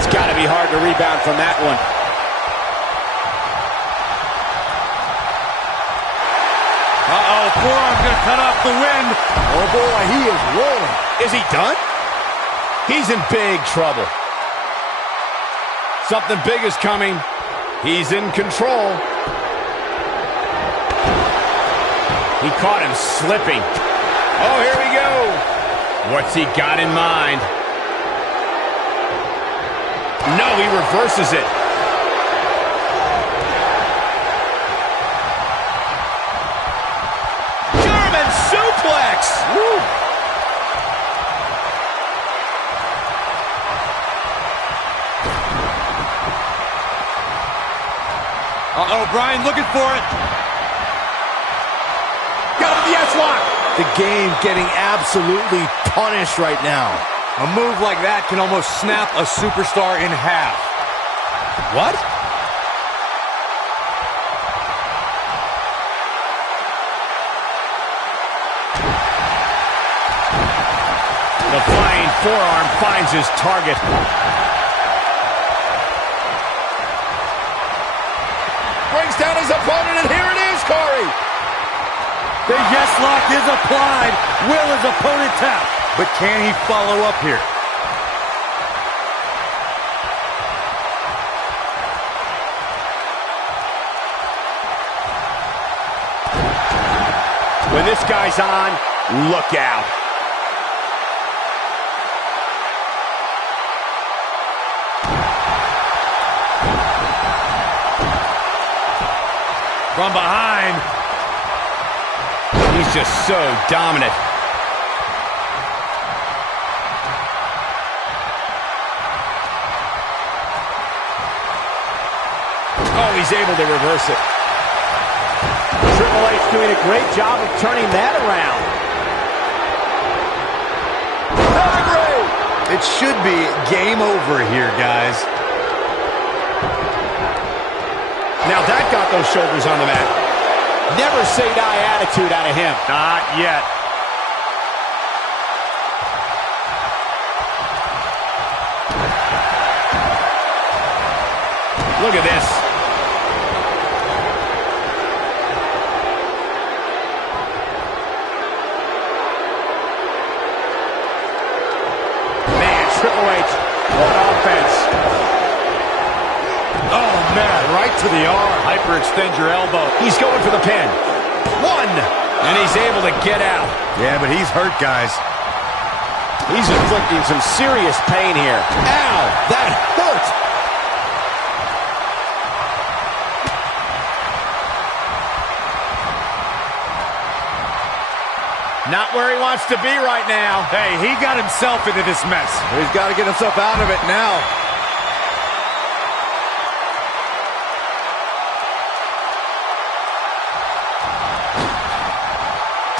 It's got to be hard to rebound from that one. Uh-oh, forearm's gonna cut off the wind. Oh boy, he is rolling. Is he done? He's in big trouble. Something big is coming. He's in control. He caught him slipping. Oh, here we go. What's he got in mind? No, he reverses it. German suplex. Woo. Uh-oh, Bryan looking for it. Got him, yes, lock. The game getting absolutely punished right now. A move like that can almost snap a superstar in half. What? The flying forearm finds his target. Brings down his opponent, and here it is, Corey. The yes lock is applied. Will his opponent tap? But can he follow up here? When this guy's on, look out. From behind. He's just so dominant. Oh, he's able to reverse it. Triple H doing a great job of turning that around. It should be game over here, guys. Now that got those shoulders on the mat. Never say die attitude out of him. Not yet. Look at this. Man, Triple H, what offense. Oh, man, right to the arm. Hyperextend your elbow. He's going for the pin. One. And he's able to get out. Yeah, but he's hurt, guys. He's inflicting some serious pain here. Ow, that hurt. Not where he wants to be right now. Hey, he got himself into this mess. He's got to get himself out of it now.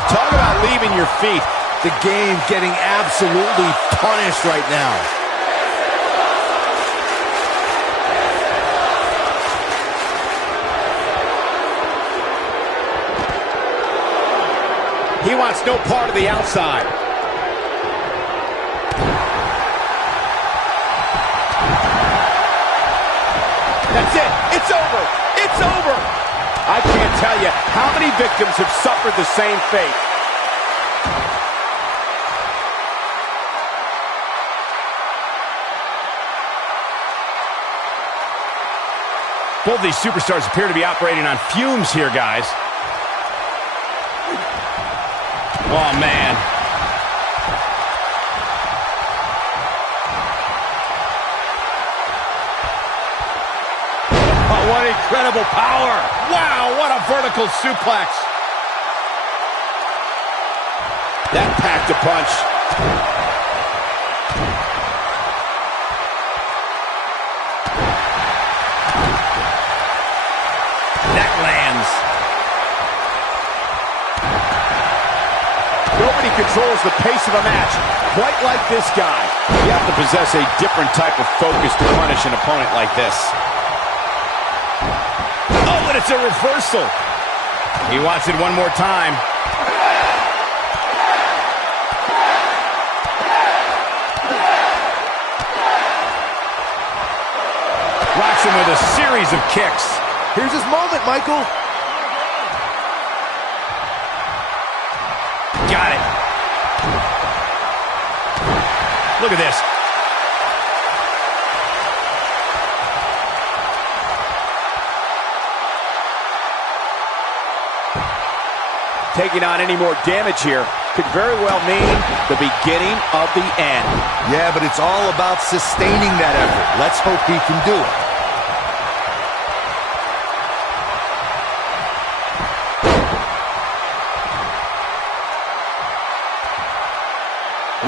Talk about leaving your feet. The game getting absolutely punished right now. He wants no part of the outside. That's it. It's over. It's over. I can't tell you how many victims have suffered the same fate. Both these superstars appear to be operating on fumes here, guys. Oh, man. Oh, what incredible power. Wow, what a vertical suplex. That packed a punch. That lands. Nobody controls the pace of a match quite like this guy. You have to possess a different type of focus to punish an opponent like this. Oh, and it's a reversal. He wants it one more time. Rocks him with a series of kicks. Here's his moment, Michael. Got it. Look at this. Taking on any more damage here could very well mean the beginning of the end. Yeah, but it's all about sustaining that effort. Let's hope he can do it.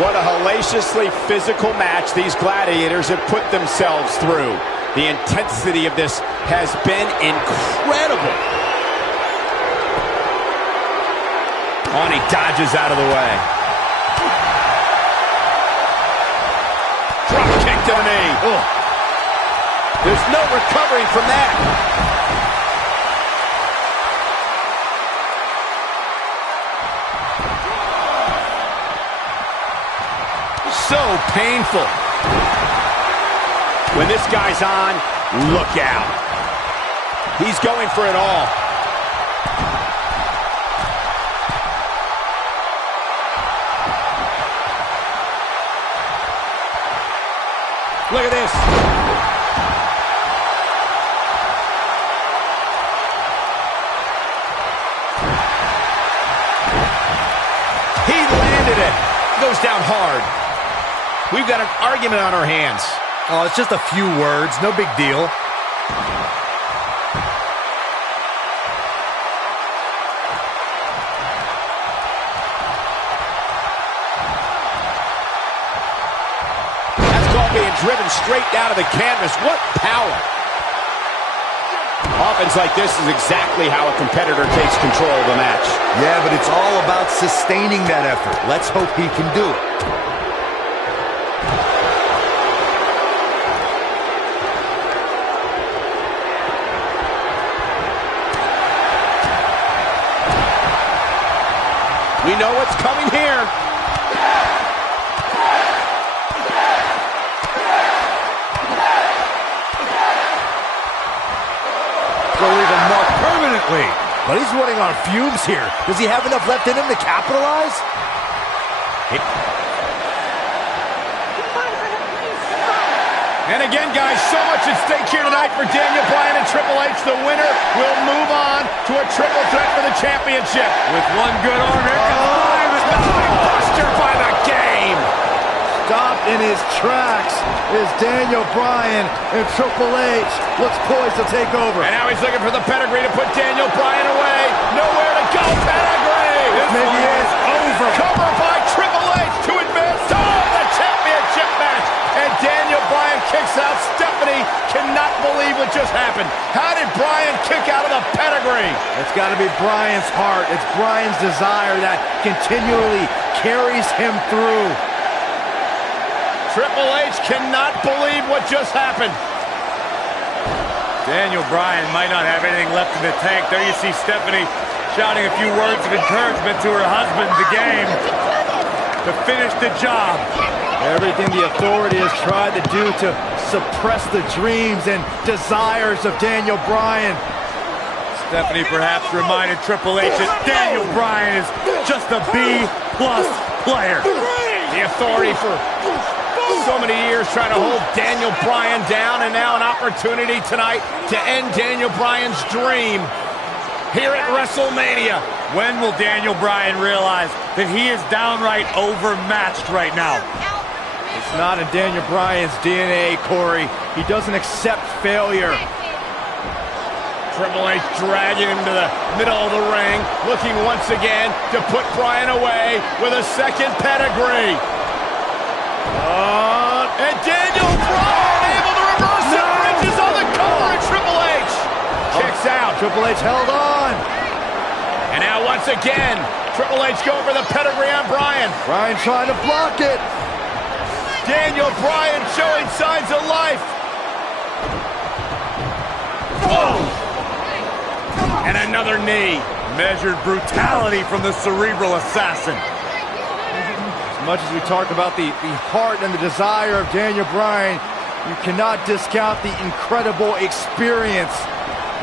What a hellaciously physical match these gladiators have put themselves through. The intensity of this has been incredible. Oh, and he dodges out of the way. Drop kick to the knee. Ugh. There's no recovering from that. So painful. When this guy's on, look out. He's going for it all. Look at this. He landed it. Goes down hard. We've got an argument on our hands. Oh, it's just a few words. No big deal. That's called being driven straight down to the canvas. What power. Offense like this is exactly how a competitor takes control of the match. Yeah, but it's all about sustaining that effort. Let's hope he can do it. We know what's coming here. Go even more permanently. But he's running on fumes here. Does he have enough left in him to capitalize? And again, guys, so much at stake here tonight for Daniel Bryan and Triple H. The winner will move on to a triple threat for the championship. With one good arm, here comes Bryan. Buster by the game. Stopped in his tracks is Daniel Bryan, and Triple H looks poised to take over. And now he's looking for the pedigree to put Daniel Bryan away. Nowhere to go, pedigree. This maybe is over. Cover by Triple H to advance to the championship match. And Daniel Bryan kicks out. Stephanie cannot believe what just happened. How did Bryan kick out of the pedigree? It's got to be Bryan's heart. It's Bryan's desire that continually carries him through. Triple H cannot believe what just happened. Daniel Bryan might not have anything left in the tank. There you see Stephanie shouting a few words of encouragement to her husband, the game, to finish the job. Everything the authority has tried to do to suppress the dreams and desires of Daniel Bryan. Stephanie perhaps reminded Triple H that Daniel Bryan is just a B-plus player. The authority for so many years trying to hold Daniel Bryan down, and now an opportunity tonight to end Daniel Bryan's dream here at WrestleMania. When will Daniel Bryan realize that he is downright overmatched right now? It's not in Daniel Bryan's DNA, Corey. He doesn't accept failure. Triple H dragging him to the middle of the ring, looking once again to put Bryan away with a second pedigree. And Daniel Bryan able to reverse it. Bridges on the cover, and Triple H kicks out. Triple H held on. And now once again, Triple H going for the pedigree on Bryan. Bryan trying to block it. Daniel Bryan showing signs of life. Whoa! And another knee. Measured brutality from the cerebral assassin. As much as we talk about the heart and the desire of Daniel Bryan, you cannot discount the incredible experience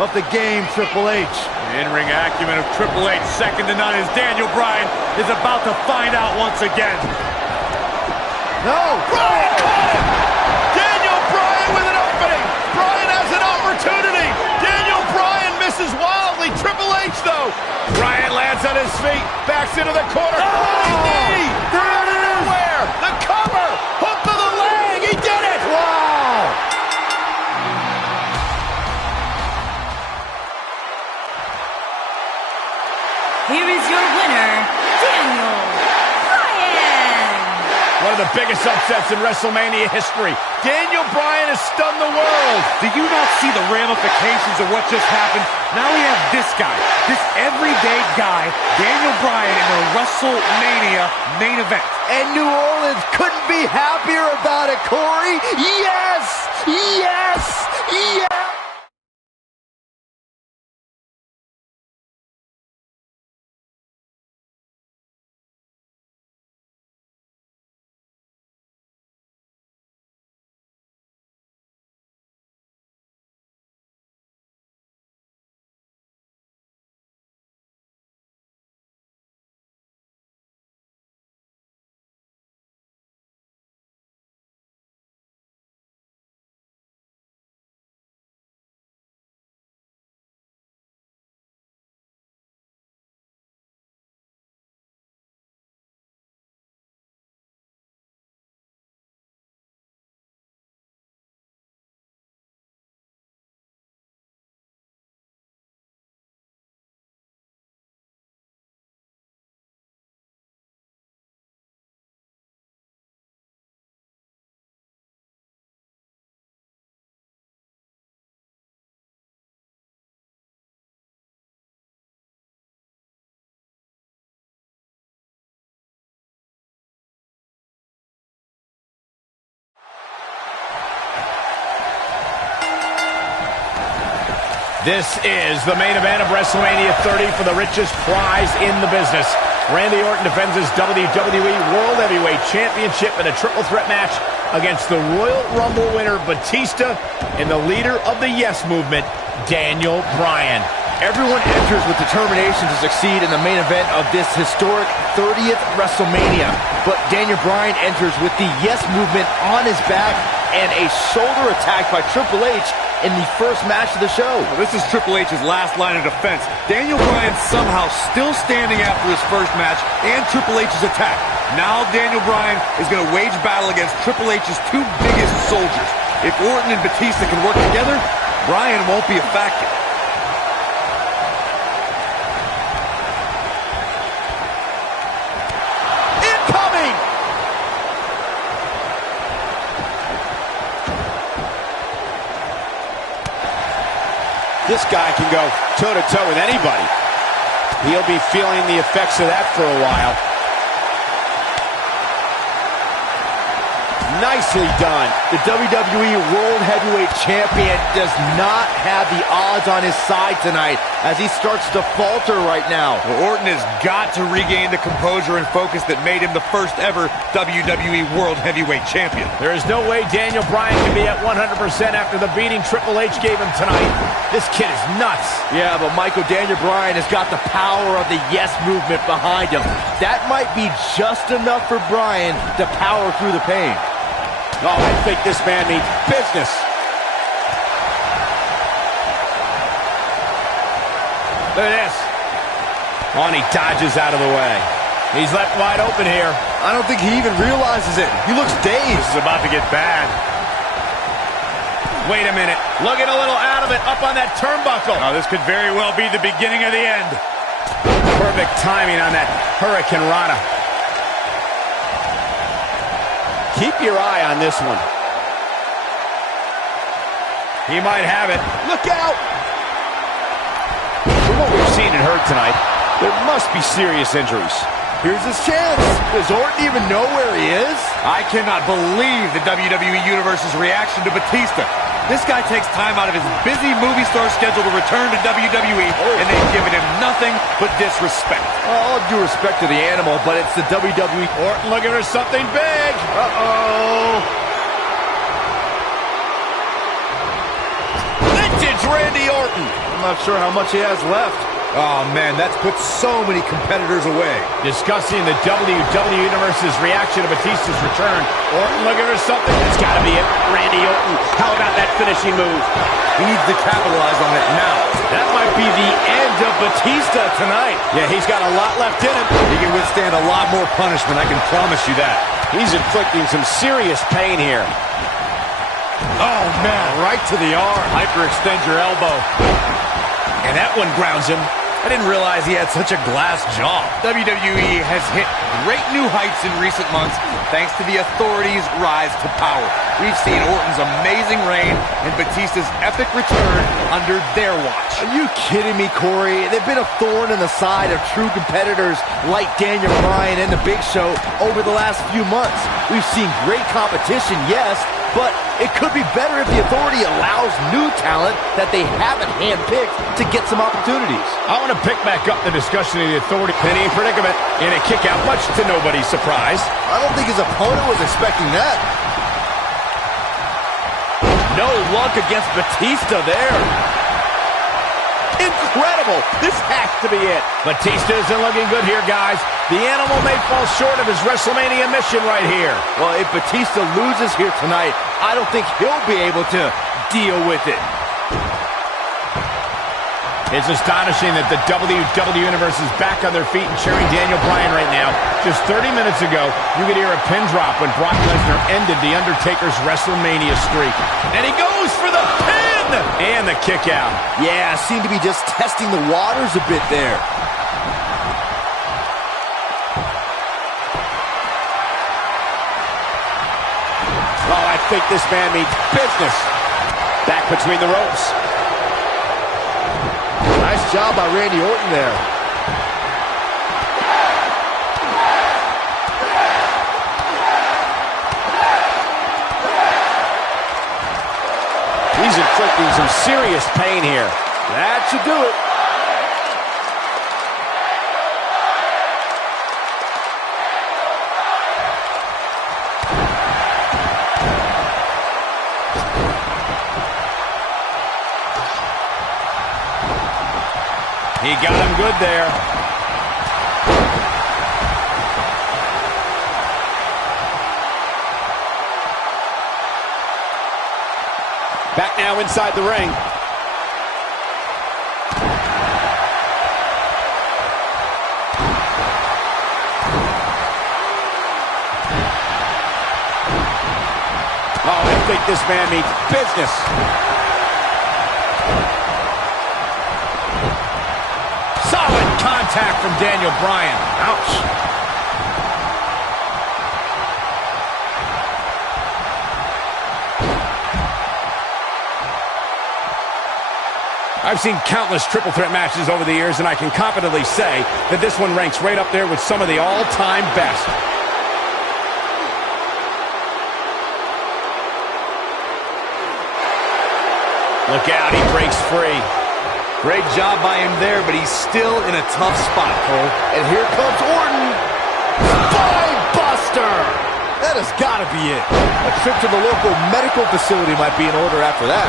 of the game, Triple H. The in-ring acumen of Triple H, second to none, as Daniel Bryan is about to find out once again. No! Bryan caught him! Daniel Bryan with an opening! Bryan has an opportunity! Daniel Bryan misses wildly! Triple H, though! Bryan lands on his feet, backs into the corner. Running knee! There it is! Where? The cover! Hook to the leg! He did it! Wow! Here is your winner, Daniel Bryan. One of the biggest upsets in WrestleMania history. Daniel Bryan has stunned the world. Do you not see the ramifications of what just happened? Now we have this guy, this everyday guy, Daniel Bryan, in the WrestleMania main event. And New Orleans couldn't be happier about it, Corey. Yes! Yes! Yes! This is the main event of WrestleMania 30 for the richest prize in the business. Randy Orton defends his WWE World Heavyweight Championship in a triple threat match against the Royal Rumble winner Batista and the leader of the Yes Movement, Daniel Bryan. Everyone enters with determination to succeed in the main event of this historic 30th WrestleMania. But Daniel Bryan enters with the Yes Movement on his back and a shoulder attack by Triple H in the first match of the show. Well, this is Triple H's last line of defense. Daniel Bryan somehow still standing after his first match and Triple H's attack. Now Daniel Bryan is going to wage battle against Triple H's two biggest soldiers. If Orton and Batista can work together, Bryan won't be a factor. This guy can go toe-to-toe with anybody. He'll be feeling the effects of that for a while. Nicely done. The WWE World Heavyweight Champion does not have the odds on his side tonight as he starts to falter right now. Well, Orton has got to regain the composure and focus that made him the first ever WWE World Heavyweight Champion. There is no way Daniel Bryan can be at 100% after the beating Triple H gave him tonight. This kid is nuts. Yeah, but Michael, Daniel Bryan has got the power of the Yes Movement behind him. That might be just enough for Bryan to power through the pain. Oh, I think this man means business. Look at this. Oh, and he dodges out of the way. He's left wide open here. I don't think he even realizes it. He looks dazed. This is about to get bad. Wait a minute. Looking a little out of it, up on that turnbuckle. Oh, this could very well be the beginning of the end. Perfect timing on that Hurricane Rana. Keep your eye on this one. He might have it. Look out! For what we've seen and heard tonight, There must be serious injuries. Here's his chance. Does Orton even know where he is? I cannot believe the WWE Universe's reaction to Batista. This guy takes time out of his busy movie star schedule to return to WWE, and they've given him nothing but disrespect. All due respect to the animal, but it's the WWE. Orton looking for something big. Uh-oh. Vintage Randy Orton. I'm not sure how much he has left. Oh, man, that's put so many competitors away. Discussing the WWE Universe's reaction to Batista's return. Orton looking for something. It's got to be it. Randy Orton. How about that finishing move? He needs to capitalize on it now. That might be the end of Batista tonight. Yeah, he's got a lot left in him. He can withstand a lot more punishment, I can promise you that. He's inflicting some serious pain here. Oh, man, right to the arm. Hyperextend your elbow. And that one grounds him. I didn't realize he had such a glass jaw. WWE has hit great new heights in recent months thanks to the Authority's rise to power. We've seen Orton's amazing reign and Batista's epic return under their watch. Are you kidding me, Corey? They've been a thorn in the side of true competitors like Daniel Bryan and The Big Show over the last few months. We've seen great competition, yes, but it could be better if the Authority allows new talent that they haven't handpicked to get some opportunities. I want to pick back up the discussion of the Authority pinning predicament in a kick out, much to nobody's surprise. I don't think his opponent was expecting that. No luck against Batista there. Incredible. This has to be it. Batista isn't looking good here, guys. The animal may fall short of his WrestleMania mission right here. Well, if Batista loses here tonight, I don't think he'll be able to deal with it. It's astonishing that the WWE Universe is back on their feet and cheering Daniel Bryan right now. Just 30 minutes ago, you could hear a pin drop when Brock Lesnar ended The Undertaker's WrestleMania streak. And he goes for the pin! And the kick out. Yeah, seemed to be just testing the waters a bit there. Oh, I think this man means business. Back between the ropes. Nice job by Randy Orton there. He's inflicting some serious pain here. That should do it. He got him good there. Back now inside the ring. Oh, I think this man means business. Solid contact from Daniel Bryan. Ouch. I've seen countless triple threat matches over the years, and I can confidently say that this one ranks right up there with some of the all-time best. Look out, he breaks free. Great job by him there, but he's still in a tough spot, Cole. And here comes Orton. Spine Buster! That has got to be it. A trip to the local medical facility might be in order after that.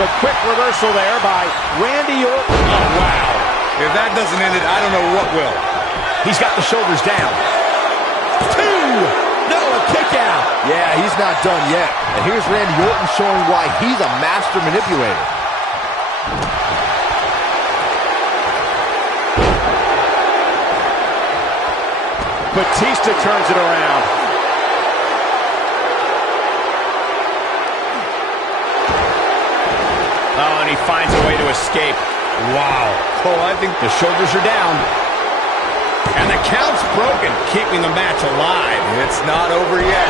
The quick reversal there by Randy Orton. Oh, wow. If that doesn't end it, I don't know what will. He's got the shoulders down. 2! No, a kick out. Yeah, he's not done yet. And here's Randy Orton showing why he's a master manipulator. Batista turns it around. Oh, and he finds a way to escape. Wow. Cole, I think the shoulders are down. And the count's broken, keeping the match alive. It's not over yet.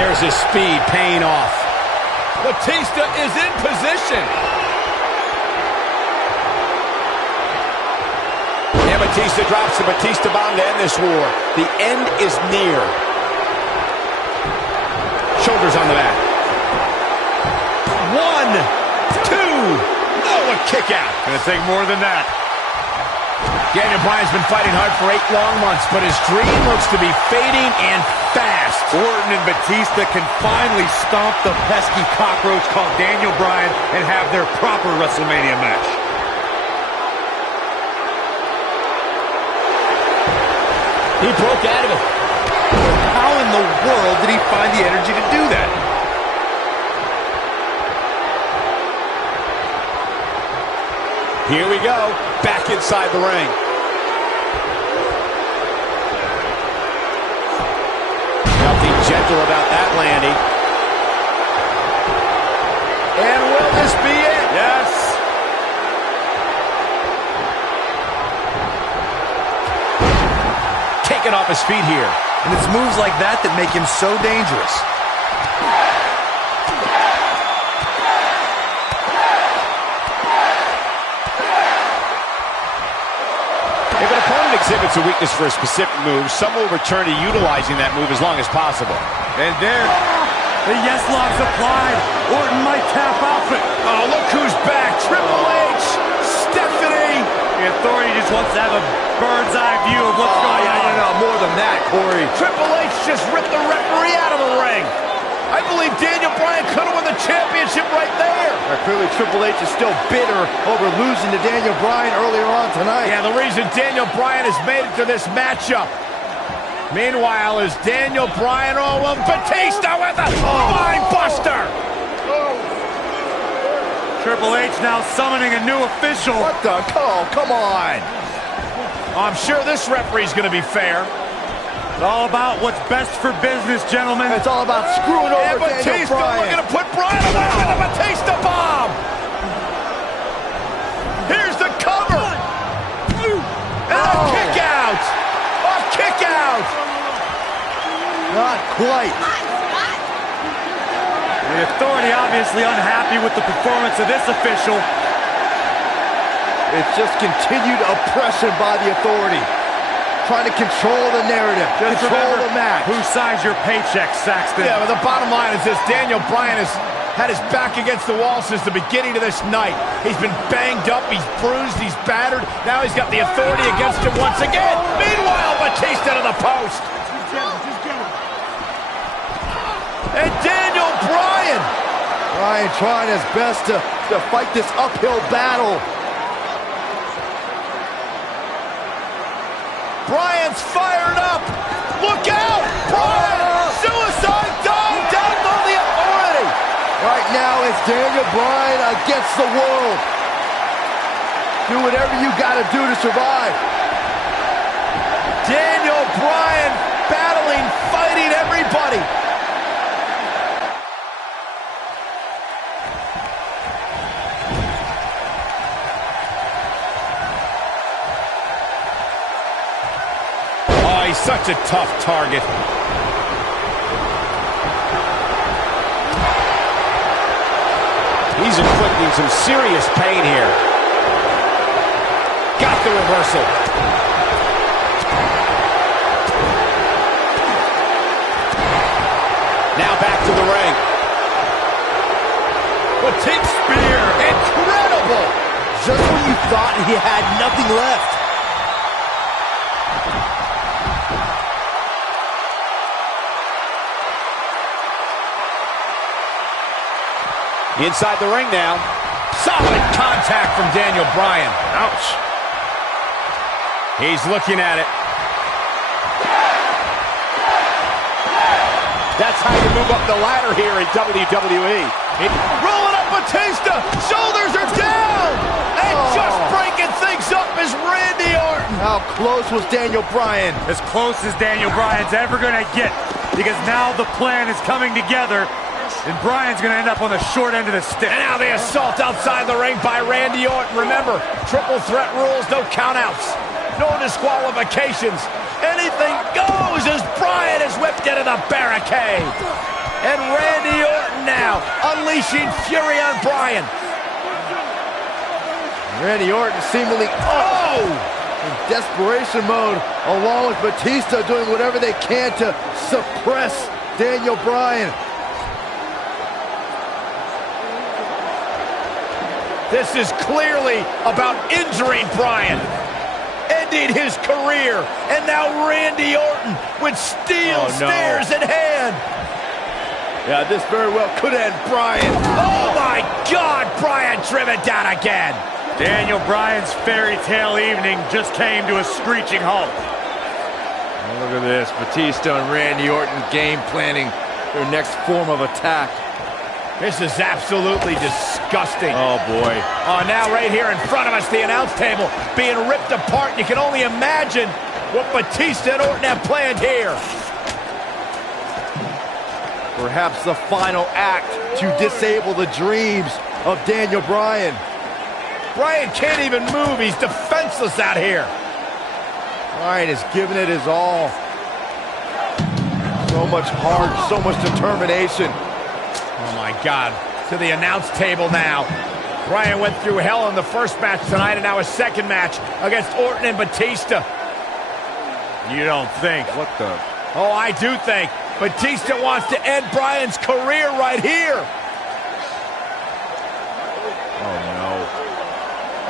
There's his speed paying off. Batista is in position. And Batista drops the Batista bomb to end this war. The end is near. Shoulders on the mat. 1, 2. Oh, a kick out. Gonna take more than that. Daniel Bryan's been fighting hard for 8 long months, but his dream looks to be fading and fast. Orton and Batista can finally stomp the pesky cockroach called Daniel Bryan and have their proper WrestleMania match. He broke out of it. How in the world did he find the energy to do that? Here we go, back inside the ring. Nothing gentle about that landing. And will this be it? Yes. Taken off his feet here. And it's moves like that that make him so dangerous. If an opponent exhibits a weakness for a specific move, some will return to utilizing that move as long as possible. And there, the yes lock's applied. Orton might tap out, but Oh, look who's back. Triple H, Stephanie. the Authority just wants to have a bird's eye view of what's going on. No, more than that, Corey. Triple H just ripped the referee out of the ring. I believe Daniel Bryan could have won the championship right there. Clearly, Triple H is still bitter over losing to Daniel Bryan earlier on tonight. Yeah, the reason Daniel Bryan has made it to this matchup. Meanwhile, is Daniel Bryan, Batista with a spine buster. Triple H now summoning a new official. What the? Oh, come on. I'm sure this referee's going to be fair. It's all about what's best for business, gentlemen. It's all about screwing over And Daniel Batista Bryan. looking to put Bryan away with the Batista bomb. Here's the cover. And a kick out. A kick out. Not quite. The Authority obviously unhappy with the performance of this official. It's just continued oppression by the Authority. Trying to control the narrative, Just control remember the match. who signs your paycheck, Saxton. Yeah, but the bottom line is this. Daniel Bryan has had his back against the wall since the beginning of this night. He's been banged up, he's bruised, he's battered. Now he's got the Authority against him once again. Meanwhile, Batista to the post. And Daniel Bryan. Bryan trying his best to fight this uphill battle. Bryan's fired up. Look out. Bryan. Suicide dive down on the Authority. Right now, it's Daniel Bryan against the world. Do whatever you gotta do to survive. Daniel Bryan battling, fighting everybody. Oh, he's such a tough target. He's inflicting some serious pain here. Got the reversal. Now back to the ring. Batista spear. Incredible. Just when you thought he had nothing left. Inside the ring now. Solid contact from Daniel Bryan. Ouch. He's looking at it. That's how you move up the ladder here in WWE. Rolling up Batista. Shoulders are down. And just breaking things up is Randy Orton. How close was Daniel Bryan? As close as Daniel Bryan's ever going to get, because now the plan is coming together, and Bryan's going to end up on the short end of the stick. And now the assault outside the ring by Randy Orton. Remember, triple threat rules, no countouts, no disqualifications. Anything goes as Bryan is whipped into the barricade. And Randy Orton now unleashing fury on Bryan. Randy Orton seemingly in desperation mode, along with Batista doing whatever they can to suppress Daniel Bryan. This is clearly about injuring Bryan, ending his career, and now Randy Orton with steel stairs in hand. Yeah, this very well could end Bryan. Oh my God, Bryan driven down again. Daniel Bryan's fairy tale evening just came to a screeching halt. Oh, look at this, Batista and Randy Orton game planning their next form of attack. This is absolutely disgusting. Oh boy. Oh, now right here in front of us, the announce table being ripped apart. You can only imagine what Batista and Orton have planned here. Perhaps the final act to disable the dreams of Daniel Bryan. Bryan can't even move. He's defenseless out here. Bryan is giving it his all. So much heart, so much determination. Oh my God. To the announce table now. Bryan went through hell in the first match tonight, and now a second match against Orton and Batista. You don't think? What the? Oh, I do think. Batista wants to end Bryan's career right here. Oh no.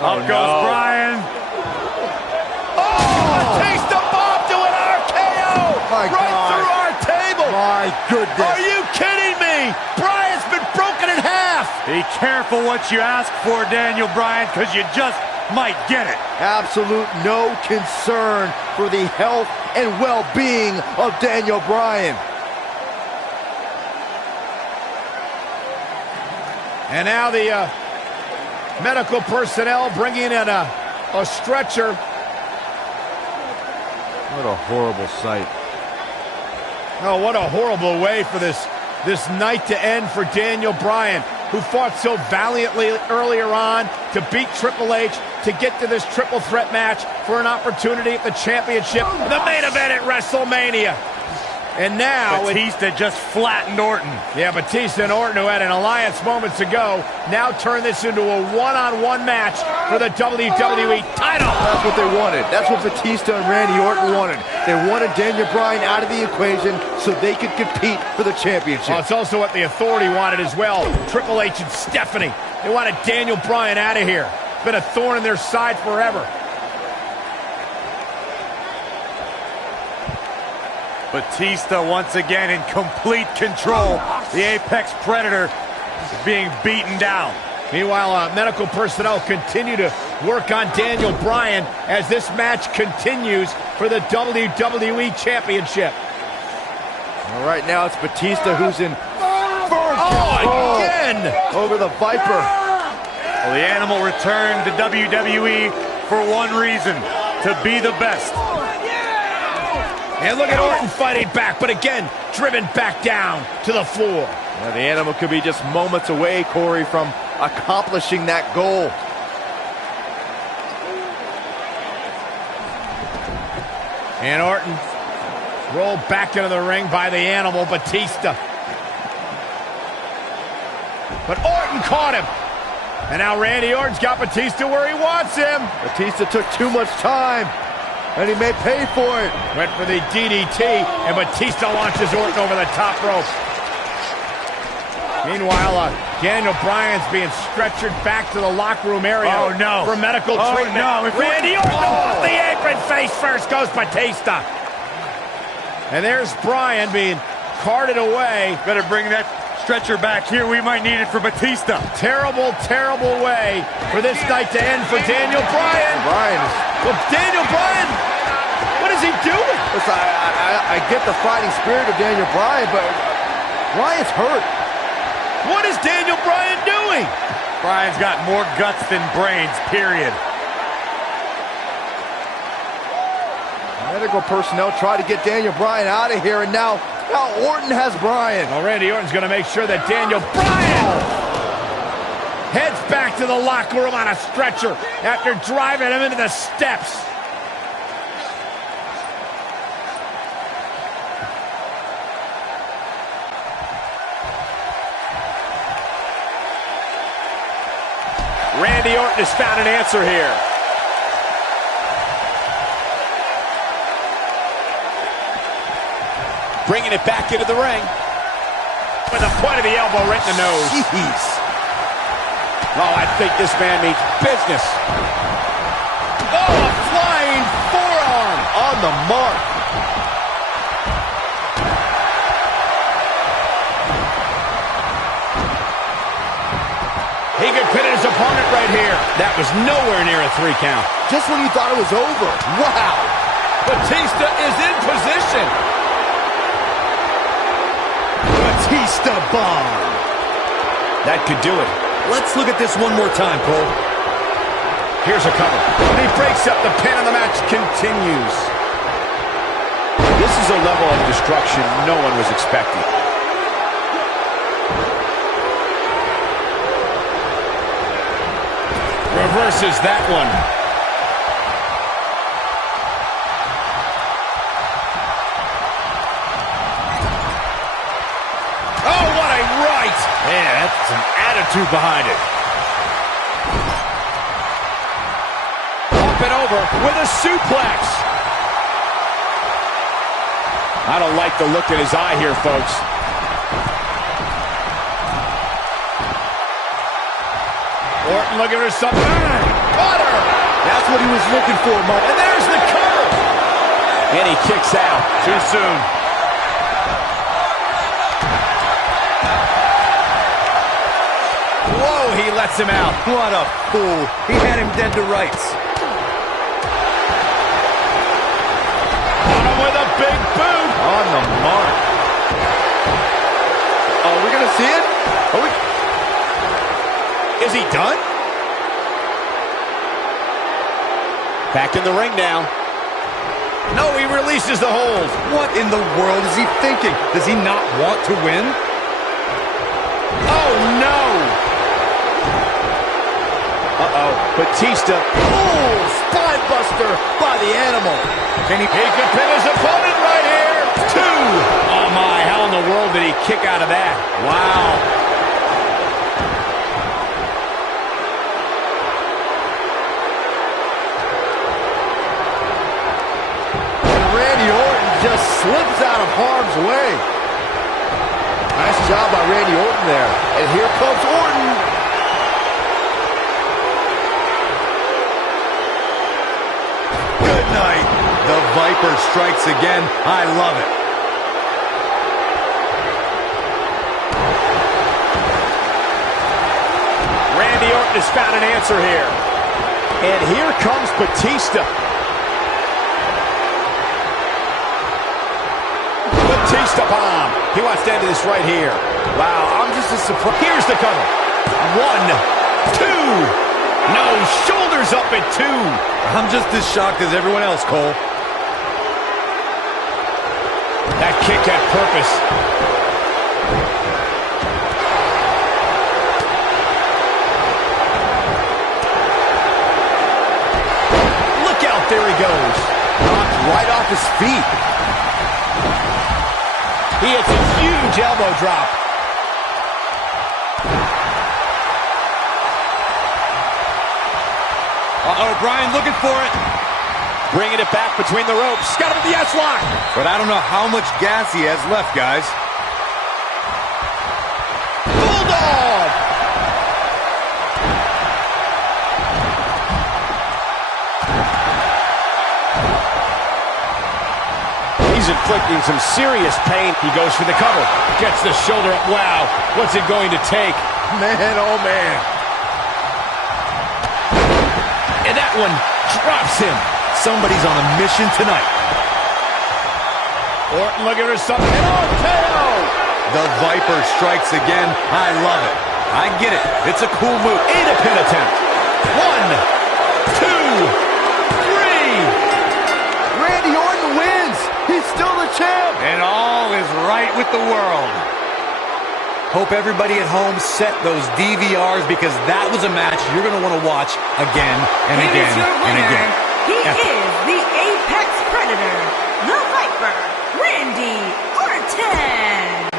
Up goes Bryan. Oh, Batista bomb to an RKO. My right God. through our table. My goodness. Are you kidding me? Bryan's been broken in half. Be careful what you ask for, Daniel Bryan, because you just might get it. Absolute no concern for the health and well-being of Daniel Bryan. And now the medical personnel bringing in a stretcher. What a horrible sight. Oh, what a horrible way for this night to end for Daniel Bryan, who fought so valiantly earlier on to beat Triple H, to get to this triple threat match for an opportunity at the championship, the main event at WrestleMania. And now Batista just flattened Orton. Yeah, Batista and Orton, who had an alliance moments ago, now turn this into a one-on-one match for the WWE title. That's what they wanted. That's what Batista and Randy Orton wanted. They wanted Daniel Bryan out of the equation so they could compete for the championship. Well, it's also what the Authority wanted as well. Triple H and Stephanie. They wanted Daniel Bryan out of here. It's been a thorn in their side forever. Batista once again in complete control. The Apex Predator is being beaten down. Meanwhile, medical personnel continue to work on Daniel Bryan as this match continues for the WWE Championship. All right, now it's Batista who's in again over the Viper. Well, the animal returned to WWE for one reason, to be the best. And look at Orton fighting back, but again, driven back down to the floor. Well, the animal could be just moments away, Corey, from accomplishing that goal. And Orton rolled back into the ring by the animal, Batista. But Orton caught him. And now Randy Orton's got Batista where he wants him. Batista took too much time, and he may pay for it. Went for the DDT, and Batista launches Orton over the top rope. Meanwhile, Daniel Bryan's being stretchered back to the locker room area for medical treatment. Randy Orton off the apron, face first goes Batista. And there's Bryan being carted away. Better bring that stretcher back here. We might need it for Batista. Terrible, terrible way for this night to end for Daniel Bryan. Well, Daniel Bryan, what is he doing? Listen, I get the fighting spirit of Daniel Bryan, but Bryan's hurt. What is Daniel Bryan doing? Bryan's got more guts than brains, period. Medical personnel try to get Daniel Bryan out of here, and now Orton has Bryan. Well, Randy Orton's going to make sure that Daniel Bryan heads back to the locker room on a stretcher after driving him into the steps. Randy Orton has found an answer here. Bringing it back into the ring. With a point of the elbow right in the nose. Jeez. Oh, I think this man means business. Oh, a flying forearm. On the mark. He could pin his opponent right here. That was nowhere near a 3 count. Just when you thought it was over. Wow. Batista is in position. Batista bomb. That could do it. Let's look at this one more time, Cole. Here's a cover. And he breaks up the pin and the match continues. This is a level of destruction no one was expecting. Reverses that one. Oh, what a right! Man, that's some attitude behind it. Up and over with a suplex. I don't like the look in his eye here, folks. Orton looking for something. Butter! That's what he was looking for, Mike. And there's the cover. And he kicks out. Too soon. Whoa, he lets him out. What a fool. He had him dead to rights. On him with a big boot. On the mark. Oh, are we going to see it? Are we... Is he done? Back in the ring now. No, he releases the hold. What in the world is he thinking? Does he not want to win? Oh, no. Uh-oh. Batista. Oh, spine buster by the animal. He could pin his opponent right here. 2. Oh, my. How in the world did he kick out of that? Wow. Just slips out of harm's way. Nice job by Randy Orton there. And here comes Orton. Good night. The Viper strikes again. I love it. Randy Orton has found an answer here. And here comes Batista. Batista bomb. He wants to end this right here. Wow, I'm just as surprised. Here's the cover. 1, 2. No, shoulders up at 2. I'm just as shocked as everyone else, Cole. That kick had purpose. Look out, there he goes. Knocked right off his feet. He hits a huge elbow drop. Uh-oh, Bryan looking for it. Bringing it back between the ropes. Got him in the S-lock. But I don't know how much gas he has left, guys. Bulldog! He's inflicting some serious pain. He goes for the cover. Gets the shoulder up. Wow. What's it going to take? Man, oh man. And that one drops him. Somebody's on a mission tonight. Orton looking for something. RKO! The Viper strikes again. I love it. I get it. It's a cool move. And a pin attempt. 1, 2, 3. Randy Orton wins. He's still the champ. And all is right with the world. Hope everybody at home set those DVRs because that was a match you're going to want to watch again and Here again is your and winner. again. He is the Apex Predator, the Viper, Randy Orton.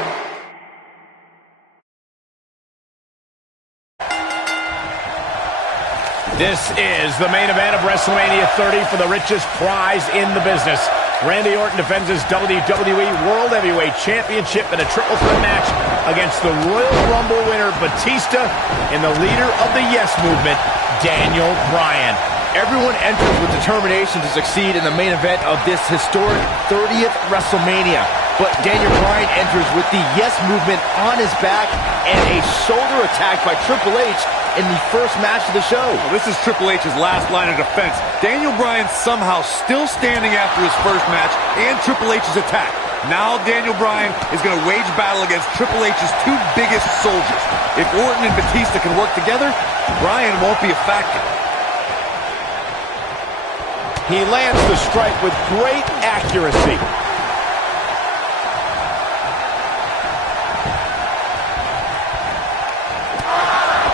This is the main event of WrestleMania 30 for the richest prize in the business. Randy Orton defends his WWE World Heavyweight Championship in a triple threat match against the Royal Rumble winner Batista and the leader of the Yes Movement, Daniel Bryan. Everyone enters with determination to succeed in the main event of this historic 30th WrestleMania. But Daniel Bryan enters with the Yes Movement on his back and a shoulder attack by Triple H in the first match of the show. Well, this is Triple H's last line of defense. Daniel Bryan somehow still standing after his first match and Triple H's attack. Now Daniel Bryan is going to wage battle against Triple H's two biggest soldiers. If Orton and Batista can work together, Bryan won't be a factor. He lands the strike with great accuracy.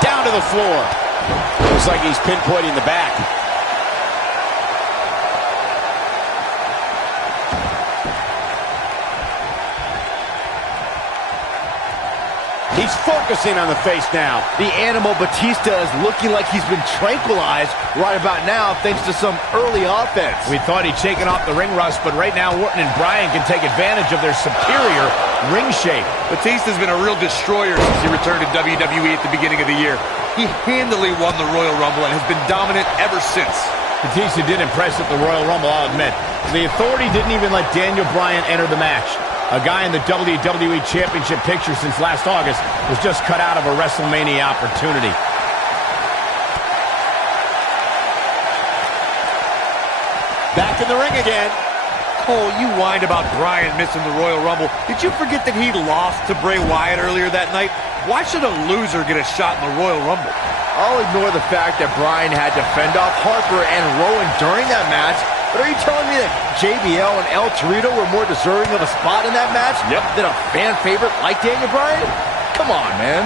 Down to the floor. Looks like he's pinpointing the back. He's focusing on the face now. The animal Batista is looking like he's been tranquilized right about now thanks to some early offense. We thought he'd shaken off the ring rust, but right now Orton and Bryan can take advantage of their superior ring shape. Batista's been a real destroyer since he returned to WWE at the beginning of the year. He handily won the Royal Rumble and has been dominant ever since. Batista did impress at the Royal Rumble, I'll admit. The Authority didn't even let Daniel Bryan enter the match. A guy in the WWE Championship picture since last August was just cut out of a WrestleMania opportunity. Back in the ring again. Cole, you whined about Bryan missing the Royal Rumble. Did you forget that he lost to Bray Wyatt earlier that night? Why should a loser get a shot in the Royal Rumble? I'll ignore the fact that Bryan had to fend off Harper and Rowan during that match. But are you telling me that JBL and El Torito were more deserving of a spot in that match than a fan favorite like Daniel Bryan? Come on, man.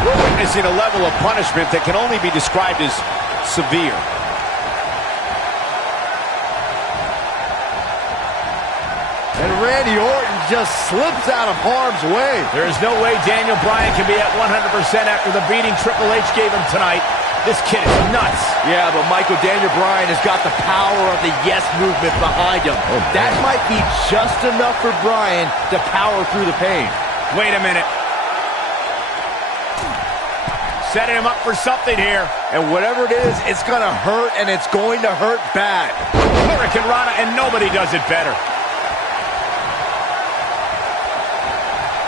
We're witnessing a level of punishment that can only be described as severe. And Randy Orton just slips out of harm's way. There is no way Daniel Bryan can be at 100% after the beating Triple H gave him tonight. This kid is nuts. Yeah, but Michael, Daniel Bryan has got the power of the Yes Movement behind him. That might be just enough for Bryan to power through the pain. Wait a minute. Setting him up for something here. And whatever it is, it's going to hurt, and it's going to hurt bad. Hurricane Rana, and nobody does it better.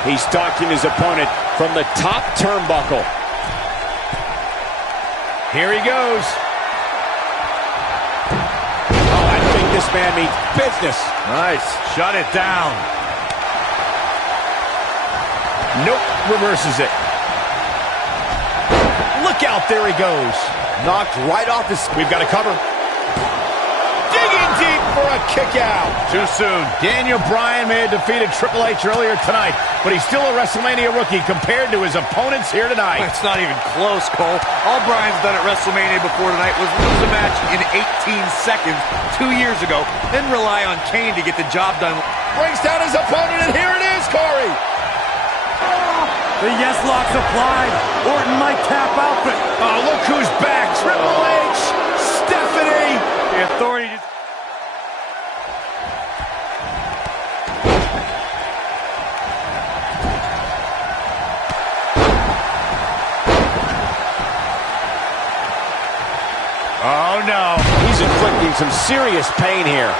He's stalking his opponent from the top turnbuckle. Here he goes. Oh, I think this man means business. Nice. Shut it down. Nope, reverses it. Look out, there he goes. Knocked right off his... We've got to cover. Digging deep for a kick out. Too soon. Daniel Bryan may have defeated Triple H earlier tonight, but he's still a WrestleMania rookie compared to his opponents here tonight. It's not even close, Cole. All Bryan's done at WrestleMania before tonight was lose a match in 18 seconds 2 years ago, then rely on Kane to get the job done. Brings down his opponent, and here it is, Corey. The Yes Lock's applied. Orton might tap out, but... Oh, look who's back. Triple H, Stephanie. The Authority just... Oh, no. He's inflicting some serious pain here.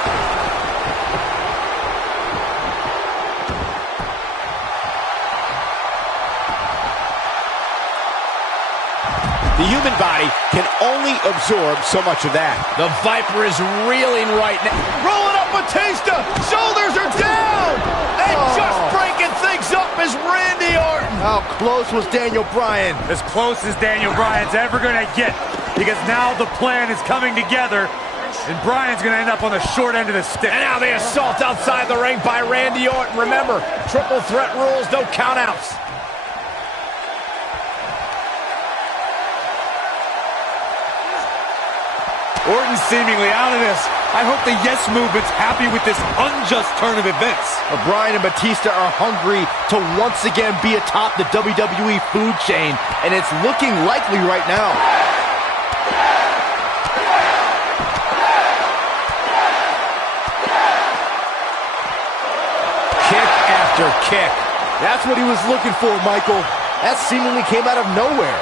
The human body can only absorb so much of that. The Viper is reeling right now. Rolling up Batista. Shoulders are down. And just breaking things up is Randy Orton. How close was Daniel Bryan? As close as Daniel Bryan's ever going to get, because now the plan is coming together, and Bryan's going to end up on the short end of the stick. And now the assault outside the ring by Randy Orton. Remember, triple threat rules, no countouts. Orton's seemingly out of this. I hope the Yes Movement's happy with this unjust turn of events. Bryan and Batista are hungry to once again be atop the WWE food chain, and it's looking likely right now. kick. That's what he was looking for, Michael. That seemingly came out of nowhere.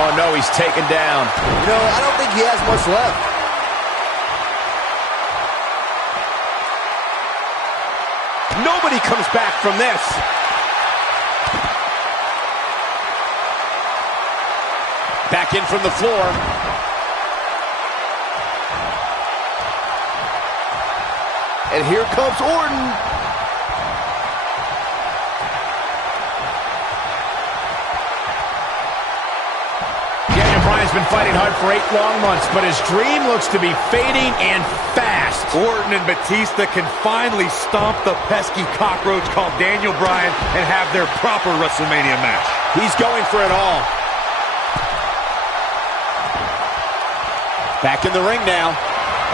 Oh, no, he's taken down. You know, I don't think he has much left. Nobody comes back from this. Back in from the floor. And here comes Orton. Daniel Bryan's been fighting hard for 8 long months, but his dream looks to be fading and fast. Orton and Batista can finally stomp the pesky cockroach called Daniel Bryan and have their proper WrestleMania match. He's going for it all. Back in the ring now.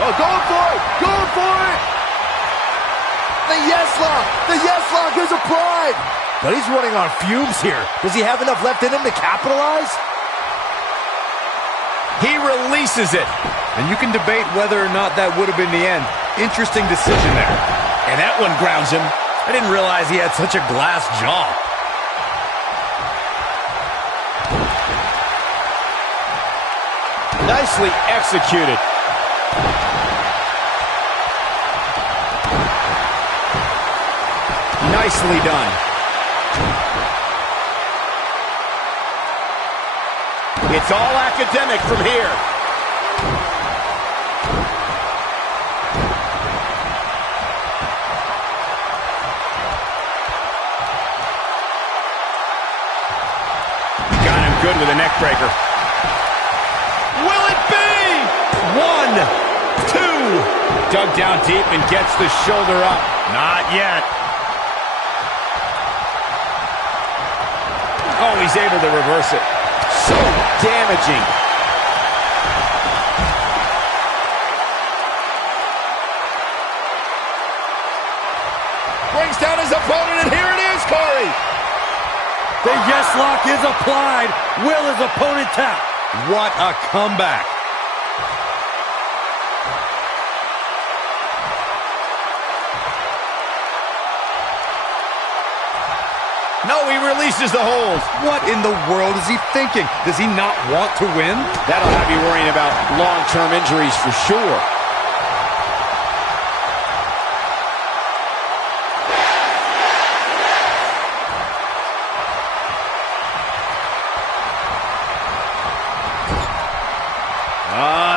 Oh, going for it! Going for it! The yes lock! The yes lock is applied! But he's running on fumes here. Does he have enough left in him to capitalize? He releases it. And you can debate whether or not that would have been the end. Interesting decision there. And that one grounds him. I didn't realize he had such a glass jaw. Nicely executed. Nicely done. It's all academic from here. Got him good with a neck breaker. Will it be? 1, 2. Dug down deep and gets the shoulder up. Not yet. Oh, he's able to reverse it. So damaging. Brings down his opponent, and here it is, Corey. The yes lock is applied. Will his opponent tap? What a comeback. No, he releases the hold. What in the world is he thinking? Does he not want to win? That'll have you worrying about long-term injuries for sure.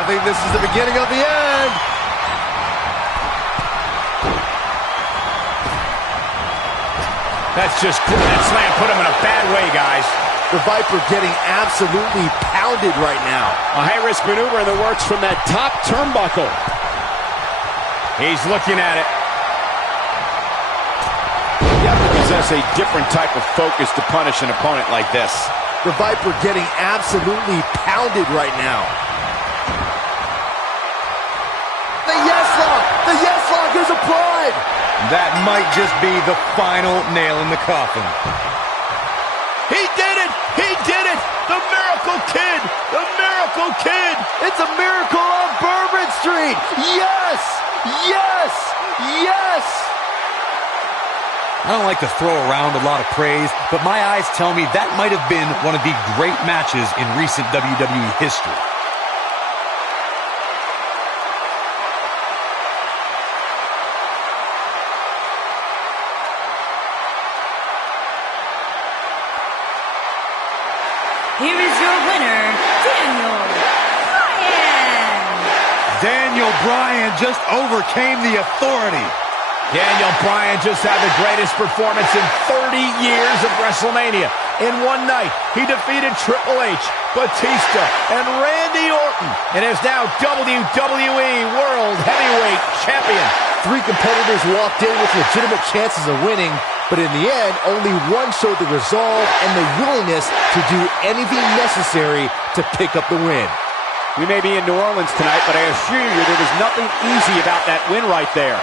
I think this is the beginning of the end. That's just cool. That slam put him in a bad way, guys. The Viper getting absolutely pounded right now. A high-risk maneuver in the works from that top turnbuckle. He's looking at it. You have to possess a different type of focus to punish an opponent like this. The Viper getting absolutely pounded right now. The yes lock! The yes lock is applied! That might just be the final nail in the coffin. He did it! He did it! The Miracle Kid! The Miracle Kid! It's a miracle on Bourbon Street! Yes! Yes! Yes! I don't like to throw around a lot of praise, but my eyes tell me that might have been one of the great matches in recent WWE history. Here is your winner, Daniel Bryan. Daniel Bryan just overcame the authority. Daniel Bryan just had the greatest performance in 30 years of WrestleMania. In one night, he defeated Triple H, Batista, and Randy Orton, and is now WWE World Heavyweight Champion. 3 competitors walked in with legitimate chances of winning, but in the end, only one showed the resolve and the willingness to do anything necessary to pick up the win. We may be in New Orleans tonight, but I assure you there was nothing easy about that win right there.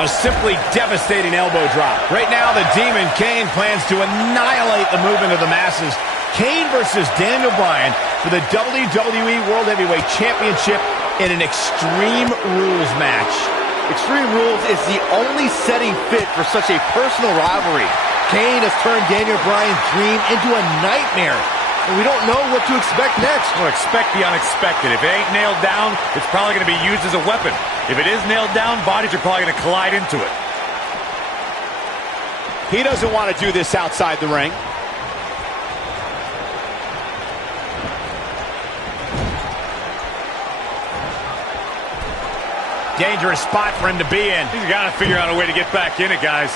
A simply devastating elbow drop. Right now, the Demon Kane plans to annihilate the movement of the masses. Kane versus Daniel Bryan for the WWE World Heavyweight Championship in an Extreme Rules match. Extreme Rules is the only setting fit for such a personal rivalry. Kane has turned Daniel Bryan's dream into a nightmare, and we don't know what to expect next. Well, expect the unexpected. If it ain't nailed down, it's probably going to be used as a weapon. If it is nailed down, bodies are probably going to collide into it. He doesn't want to do this outside the ring. Dangerous spot for him to be in. He's got to figure out a way to get back in it, guys.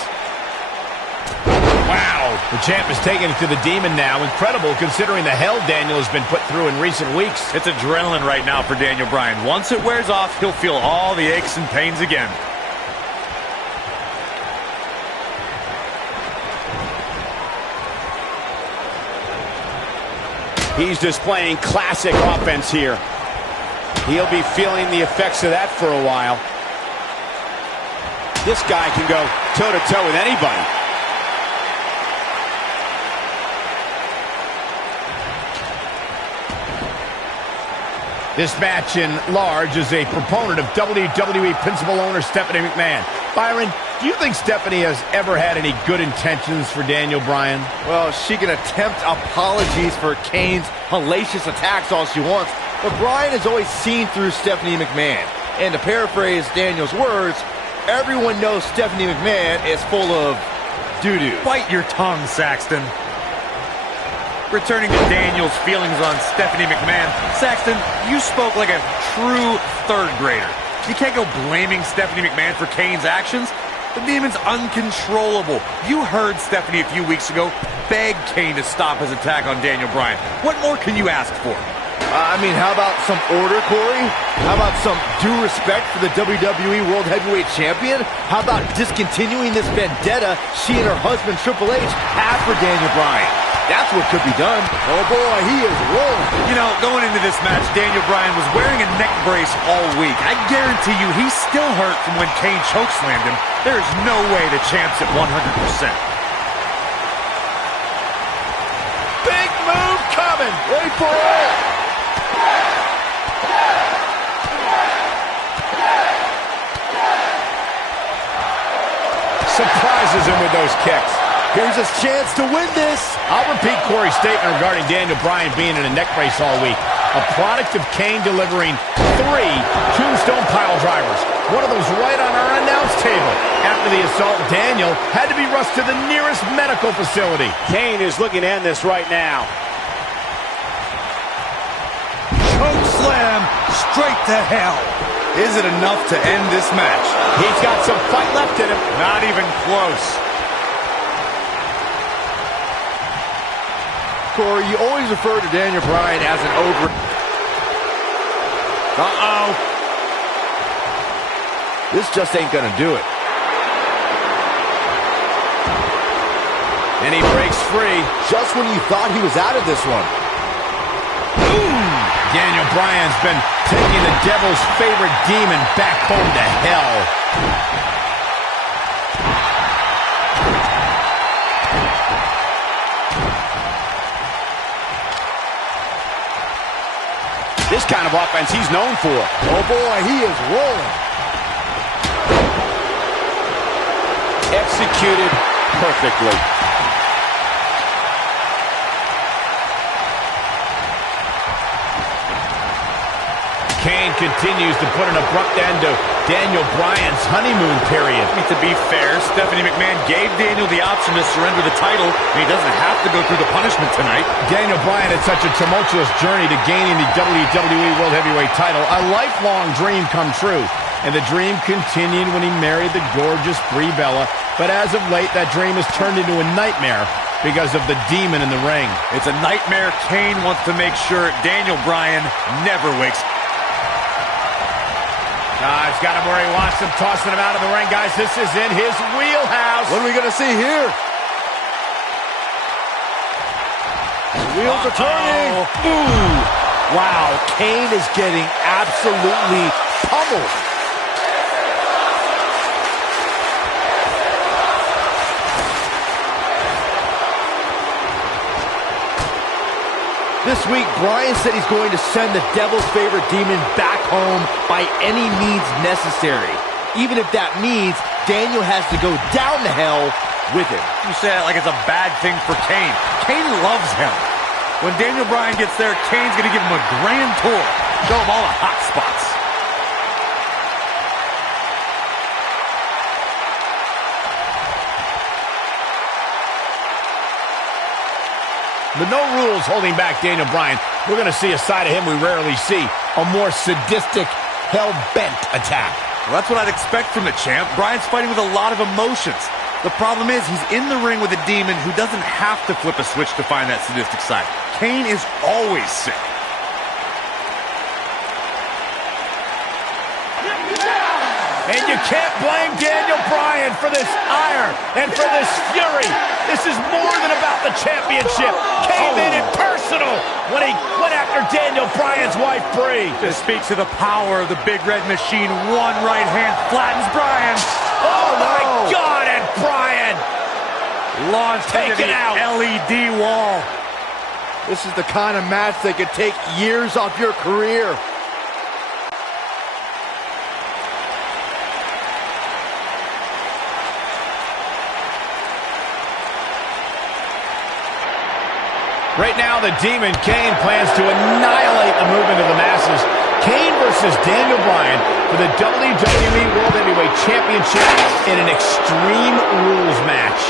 Wow. The champ is taking it to the Demon now. Incredible considering the hell Daniel has been put through in recent weeks. It's adrenaline right now for Daniel Bryan. Once it wears off, he'll feel all the aches and pains again. He's displaying classic offense here. He'll be feeling the effects of that for a while. This guy can go toe-to-toe with anybody. This match in large is a proponent of WWE principal owner Stephanie McMahon. Byron, do you think Stephanie has ever had any good intentions for Daniel Bryan? Well, she can attempt apologies for Kane's hellacious attacks all she wants, but Bryan has always seen through Stephanie McMahon. And to paraphrase Daniel's words, everyone knows Stephanie McMahon is full of doo-doo. Bite your tongue, Saxton. Returning to Daniel's feelings on Stephanie McMahon. Saxton, you spoke like a true third grader. You can't go blaming Stephanie McMahon for Kane's actions. The Demon's uncontrollable. You heard Stephanie a few weeks ago beg Kane to stop his attack on Daniel Bryan. What more can you ask for? I mean, how about some order, Corey? How about some due respect for the WWE World Heavyweight Champion? How about discontinuing this vendetta she and her husband Triple H have for Daniel Bryan? That's what could be done. Oh boy, he is rolling. You know, going into this match, Daniel Bryan was wearing a neck brace all week. I guarantee you he's still hurt from when Kane chokeslammed him. There is no way the champ's at 100%. Big move coming. Wait for it. Surprises him with those kicks. Here's his chance to win this. I'll repeat Corey's statement regarding Daniel Bryan being in a neck brace all week. A product of Kane delivering 3 tombstone pile drivers. One of those right on our announce table. After the assault, Daniel had to be rushed to the nearest medical facility. Kane is looking to end this right now. Choke slam straight to hell. Is it enough to end this match? He's got some fight left in him. Not even close. Corey, you always refer to Daniel Bryan as an over... Uh-oh. This just ain't gonna do it. And he breaks free. Just when you thought he was out of this one. Daniel Bryan's been taking the devil's favorite demon back home to hell. This kind of offense he's known for. Oh boy, he is rolling. Executed perfectly. Kane continues to put an abrupt end to Daniel Bryan's honeymoon period. I mean, to be fair, Stephanie McMahon gave Daniel the option to surrender the title, and he doesn't have to go through the punishment tonight. Daniel Bryan had such a tumultuous journey to gaining the WWE World Heavyweight title, a lifelong dream come true. And the dream continued when he married the gorgeous Brie Bella. But as of late, that dream has turned into a nightmare because of the demon in the ring. It's a nightmare Kane wants to make sure Daniel Bryan never wakes up. He's got him where he wants him, tossing him out of the ring. Guys, this is in his wheelhouse. What are we going to see here? The wheels are turning. Ooh. Wow, Kane is getting absolutely pummeled. This week, Bryan said he's going to send the Devil's favorite demon back home by any means necessary. Even if that means Daniel has to go down to hell with him. You say that like it's a bad thing for Kane. Kane loves him. When Daniel Bryan gets there, Kane's going to give him a grand tour. Show him all the hot spots. With no rules holding back Daniel Bryan, we're going to see a side of him we rarely see. A more sadistic, hell-bent attack. Well, that's what I'd expect from the champ. Bryan's fighting with a lot of emotions. The problem is he's in the ring with a demon who doesn't have to flip a switch to find that sadistic side. Kane is always sick. And you can't blame Daniel Bryan for this ire and for this fury. This is more than about the championship. Kane made it personal when he went after Daniel Bryan's wife, Brie. This speaks to the power of the Big Red Machine. One right hand flattens Bryan. Oh, my God, and Bryan launched into the LED wall. This is the kind of match that could take years off your career. Right now, the Demon Kane plans to annihilate the movement of the masses. Kane versus Daniel Bryan for the WWE World Heavyweight Championship in an Extreme Rules match.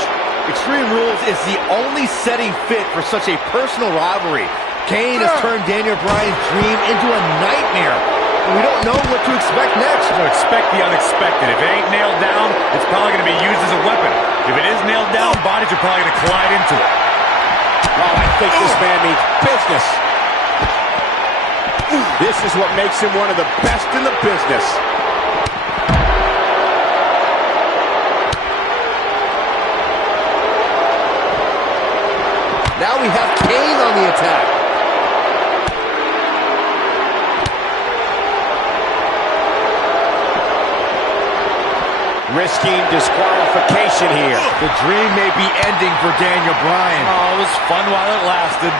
Extreme Rules is the only setting fit for such a personal rivalry. Kane has turned Daniel Bryan's dream into a nightmare, and we don't know what to expect next. So expect the unexpected. If it ain't nailed down, it's probably going to be used as a weapon. If it is nailed down, bodies are probably going to collide into it. Well, I think this man means business. This is what makes him one of the best in the business. Now we have Kane on the attack. Risking disqualification here. The dream may be ending for Daniel Bryan. Oh, it was fun while it lasted.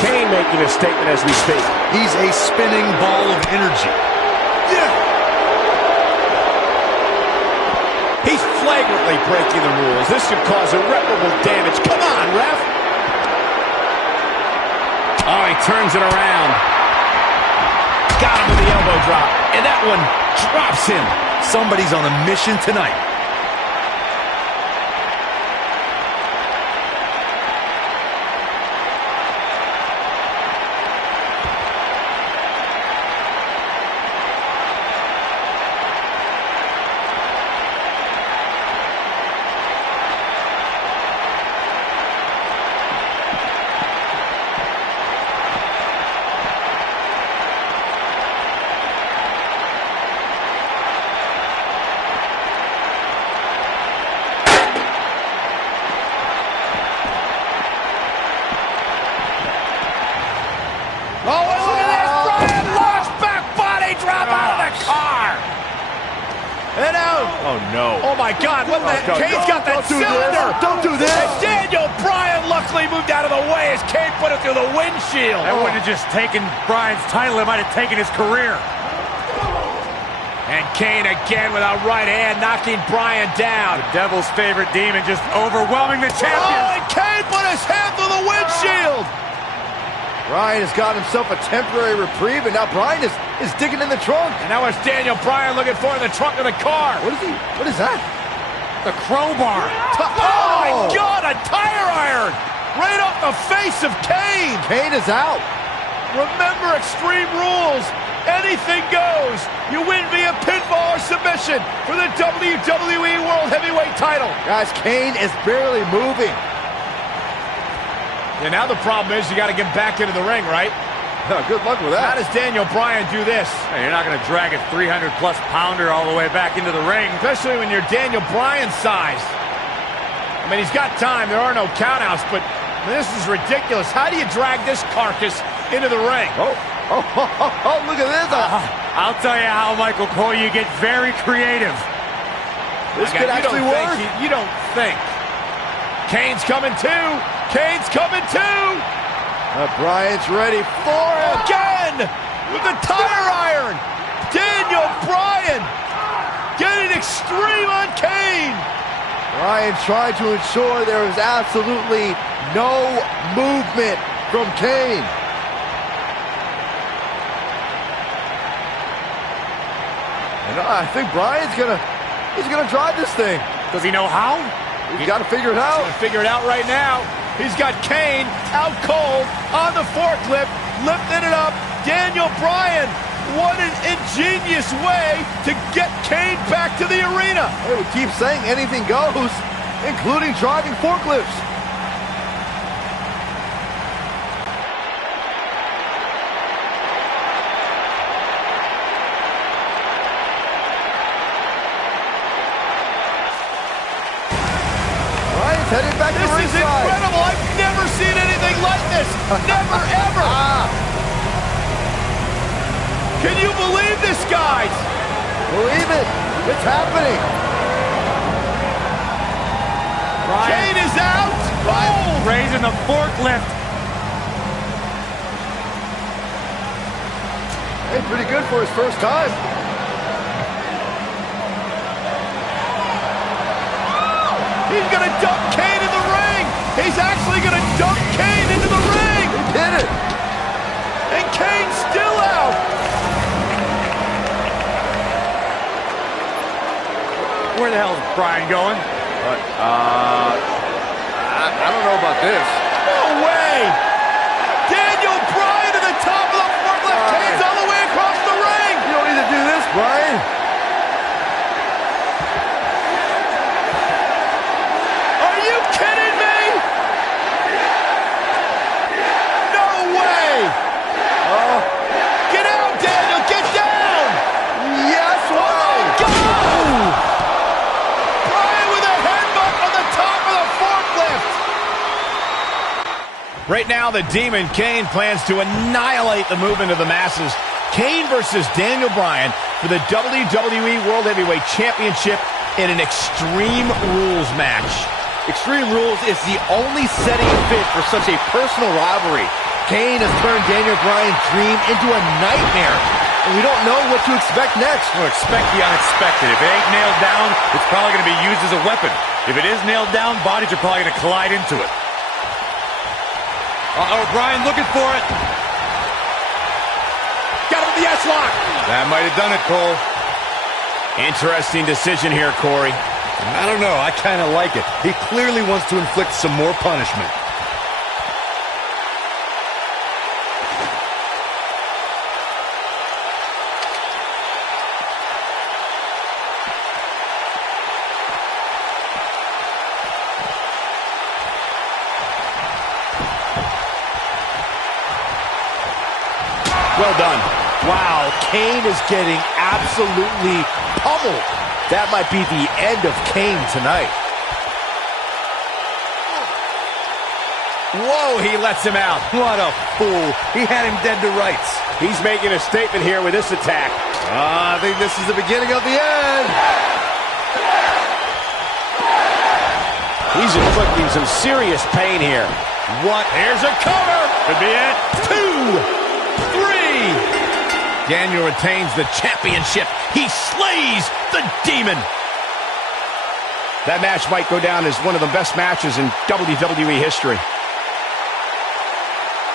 Kane making a statement as we speak. He's a spinning ball of energy. He's flagrantly breaking the rules. This could cause irreparable damage. Come on, ref. Oh, he turns it around. Got him with the elbow drop. And that one drops him. Somebody's on a mission tonight. Oh, and look at this. Bryan launch back body drop out of the car. And out. Oh, no. Oh, my God. What the? Kane's got that cylinder. Don't do this. And Daniel Bryan luckily moved out of the way as Kane put it through the windshield. That wouldn't have just taken Bryan's title. It might have taken his career. And Kane again with a right hand knocking Bryan down. The Devil's favorite demon just overwhelming the champion. Oh, and Kane put his hand through the windshield. Bryan has got himself a temporary reprieve, and now Bryan is digging in the trunk. And now it's Daniel Bryan looking for in the trunk of the car. What is that? The crowbar. Oh, my God, a tire iron. Right off the face of Kane. Kane is out. Remember Extreme Rules. Anything goes. You win via pinfall or submission for the WWE World Heavyweight title. Guys, Kane is barely moving. Yeah, now the problem is you got to get back into the ring, right? Good luck with that. How does Daniel Bryan do this? Hey, you're not going to drag a 300-plus pounder all the way back into the ring. Especially when you're Daniel Bryan's size. I mean, he's got time. There are no countouts, but this is ridiculous. How do you drag this carcass into the ring? Oh, Oh, look at this. I'll tell you how, Michael Cole, you get very creative. This could actually work. You don't think. Kane's coming too. Kane's coming too. Bryan's ready for it. Again with the tire iron. Daniel Bryan getting extreme on Kane. Bryan trying to ensure there is absolutely no movement from Kane. And I think Bryan's he's gonna drive this thing. Does he know how? He's got to figure it out. Figure it out right now. He's got Kane out cold on the forklift, lifting it up. Daniel Bryan, what an ingenious way to get Kane back to the arena. Hey, we keep saying anything goes, including driving forklifts. Bryan's headed back to This is ringside. incredible. I've never seen anything like this. Never, ever. Can you believe this, guys? Believe it. It's happening. Kane is out. Oh! Raising the forklift. Hey, pretty good for his first time. He's going to dump Kane in the ring. He's actually going to dump Kane into the ring. He did it. And Kane's still out. Where the hell is Bryan going? I don't know about this. No way. Daniel Bryan to the top of the forklift. Kane's all the way across the ring. You don't need to do this, Bryan. Are you kidding me? No way. Get out, Daniel. Get down. Yes way. Go! Bryan with a headbutt on the top of the forklift. Right now, the Demon Kane plans to annihilate the movement of the masses. Kane versus Daniel Bryan for the WWE World Heavyweight Championship in an Extreme Rules match. Extreme Rules is the only setting fit for such a personal rivalry. Kane has turned Daniel Bryan's dream into a nightmare, and we don't know what to expect next. Well, expect the unexpected. If it ain't nailed down, it's probably going to be used as a weapon. If it is nailed down, bodies are probably going to collide into it. Uh-oh, Bryan looking for it. Got him with the S-lock. That might have done it, Cole. Interesting decision here, Corey. I don't know. I kind of like it. He clearly wants to inflict some more punishment. Well done. Wow, Kane is getting absolutely pummeled. That might be the end of Kane tonight. Whoa, he lets him out. What a fool. He had him dead to rights. He's making a statement here with this attack. I think this is the beginning of the end. He's inflicting some serious pain here. What? Here's a cover. Could be it. 2, 3. Daniel retains the championship. He slays the Demon. That match might go down as one of the best matches in WWE history.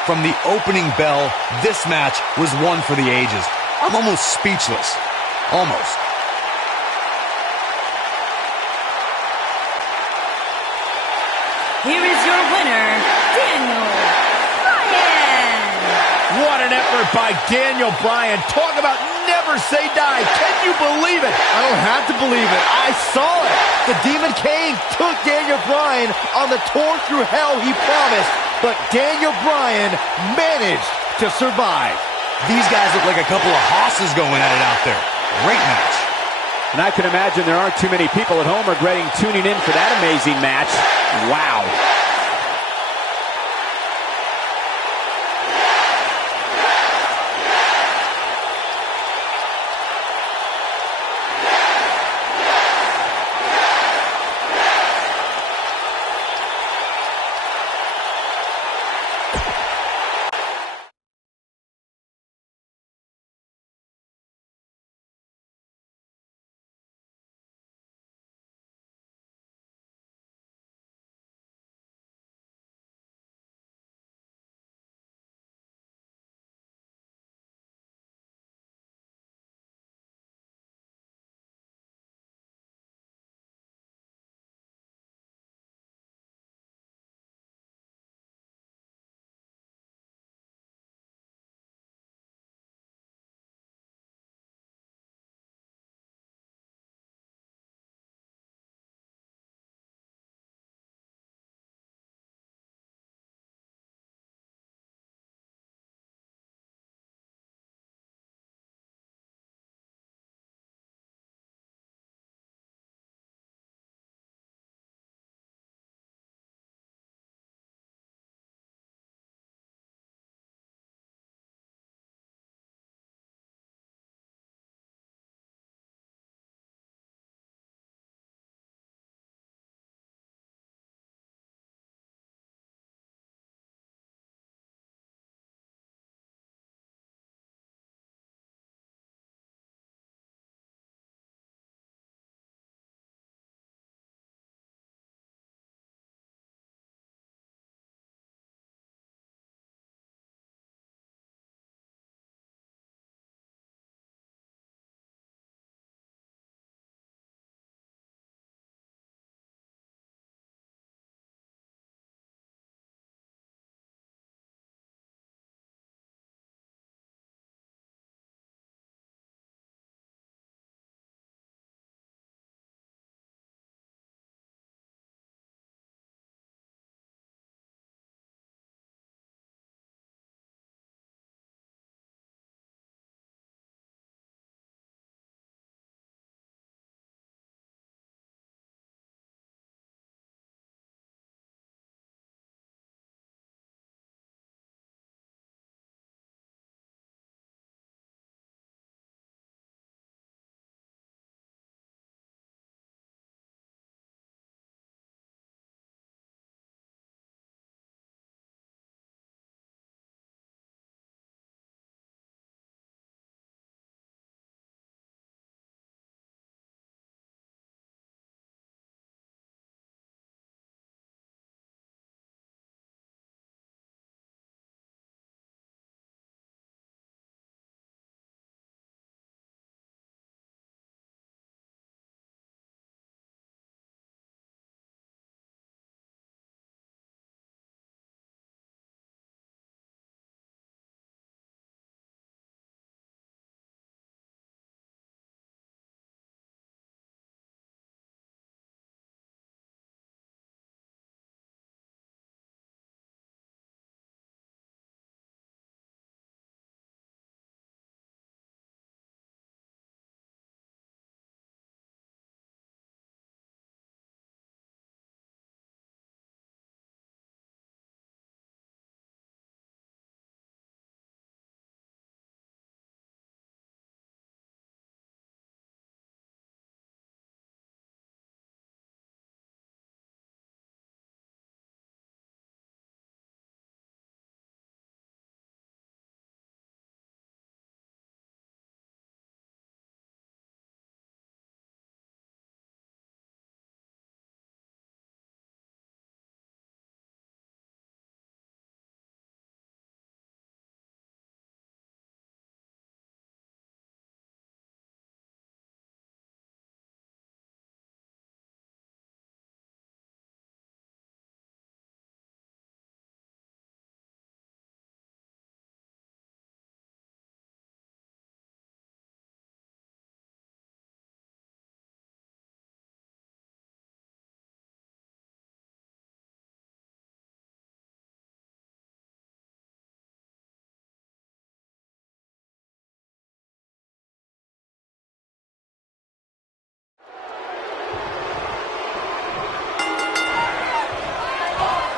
From the opening bell, this match was one for the ages. I'm almost speechless. Almost. Here is your winner, Daniel Bryan. What an effort by Daniel Bryan. Talk about never say die. Can you believe it? I don't have to believe it. I saw it. The Demon Kane took Daniel Bryan on the tour through hell he promised, but Daniel Bryan managed to survive. These guys look like a couple of hosses going at it out there. Great match. And I can imagine there aren't too many people at home regretting tuning in for that amazing match. Wow.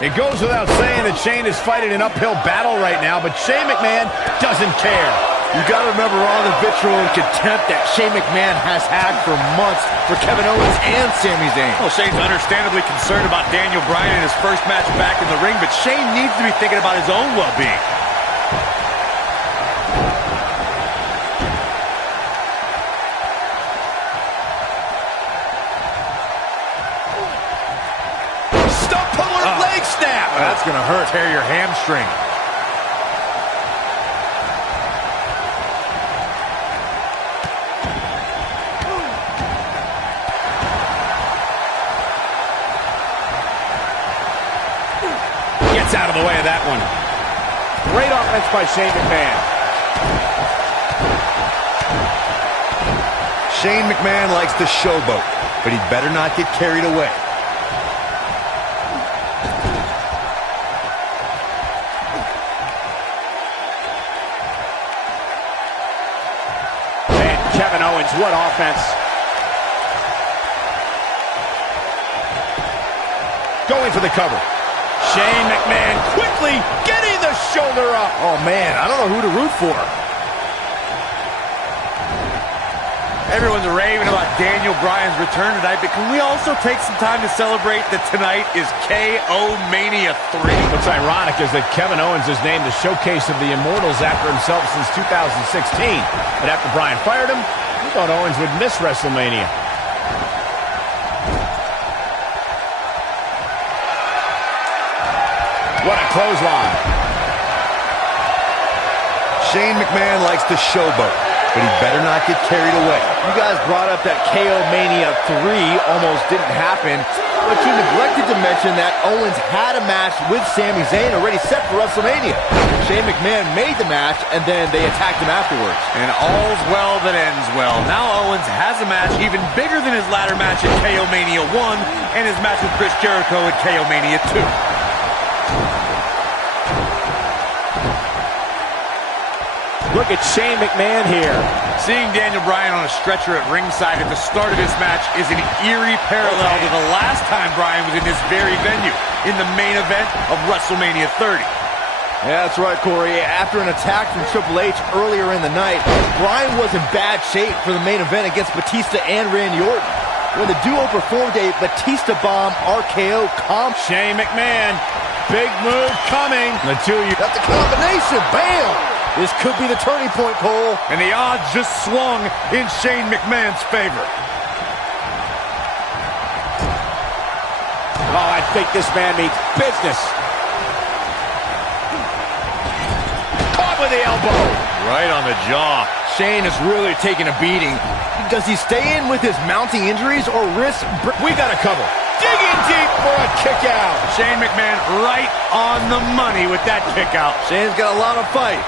It goes without saying that Shane is fighting an uphill battle right now, but Shane McMahon doesn't care. You got to remember all the vitriol and contempt that Shane McMahon has had for months for Kevin Owens and Sami Zayn. Well, Shane's understandably concerned about Daniel Bryan in his first match back in the ring, but Shane needs to be thinking about his own well-being. Leg snap. That's going to hurt. Tear your hamstring. Gets out of the way of that one. Great offense by Shane McMahon. Shane McMahon likes to showboat, but he'd better not get carried away. Kevin Owens, what offense. Going for the cover. Shane McMahon quickly getting the shoulder up. Oh, man, I don't know who to root for. Everyone's raving about Daniel Bryan's return tonight, but can we also take some time to celebrate that tonight is KO Mania 3? What's ironic is that Kevin Owens is named the showcase of the Immortals after himself since 2016. But after Bryan fired him, we thought Owens would miss WrestleMania. What a clothesline. Shane McMahon likes to showboat, but he better not get carried away. You guys brought up that KO Mania 3 almost didn't happen, but you neglected to mention that Owens had a match with Sami Zayn already set for WrestleMania. Shane McMahon made the match, and then they attacked him afterwards. And all's well that ends well. Now Owens has a match even bigger than his ladder match at KO Mania 1 and his match with Chris Jericho at KO Mania 2. Look at Shane McMahon here. Seeing Daniel Bryan on a stretcher at ringside at the start of this match is an eerie parallel to the last time Bryan was in this very venue, in the main event of WrestleMania 30. Yeah, that's right, Corey. After an attack from Triple H earlier in the night, Bryan was in bad shape for the main event against Batista and Randy Orton. When the duo performed a Batista Bomb RKO comp. Shane McMahon, big move coming. The two of you. That's a combination. Bam! This could be the turning point, Cole. And the odds just swung in Shane McMahon's favor. Oh, I think this man means business. Caught with the elbow. Right on the jaw. Shane is really taking a beating. Does he stay in with his mounting injuries or risk... We got a cover. Digging deep for a kick out. Shane McMahon right on the money with that kick out. Shane's got a lot of fight.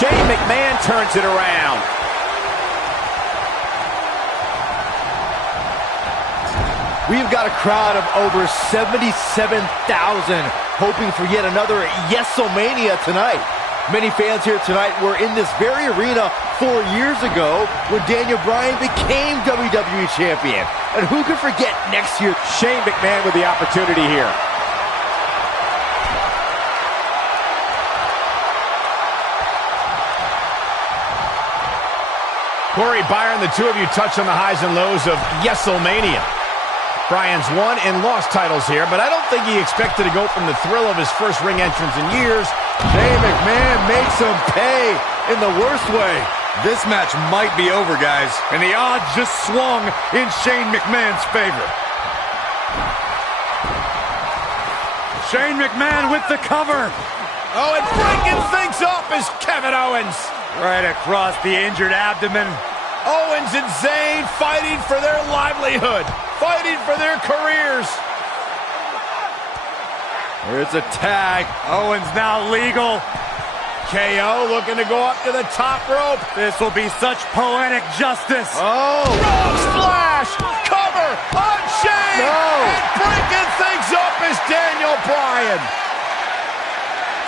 Shane McMahon turns it around. We've got a crowd of over 77,000 hoping for yet another Yes-O-Mania tonight. Many fans here tonight were in this very arena 4 years ago when Daniel Bryan became WWE Champion. And who can forget next year? Shane McMahon with the opportunity here. Corey, Byron, the two of you touched on the highs and lows of Yes-O-Mania. Bryan's won and lost titles here, but I don't think he expected to go from the thrill of his first ring entrance in years. Shane McMahon makes him pay in the worst way. This match might be over, guys, and the odds just swung in Shane McMahon's favor. Shane McMahon with the cover. Oh, and breaking things up is Kevin Owens. Right across the injured abdomen. Owens and Zayn fighting for their livelihood, fighting for their careers. There's a tag. Owens now legal. KO looking to go up to the top rope. This will be such poetic justice. Oh! Frog splash! Cover on Shane! No! And breaking things up is Daniel Bryan.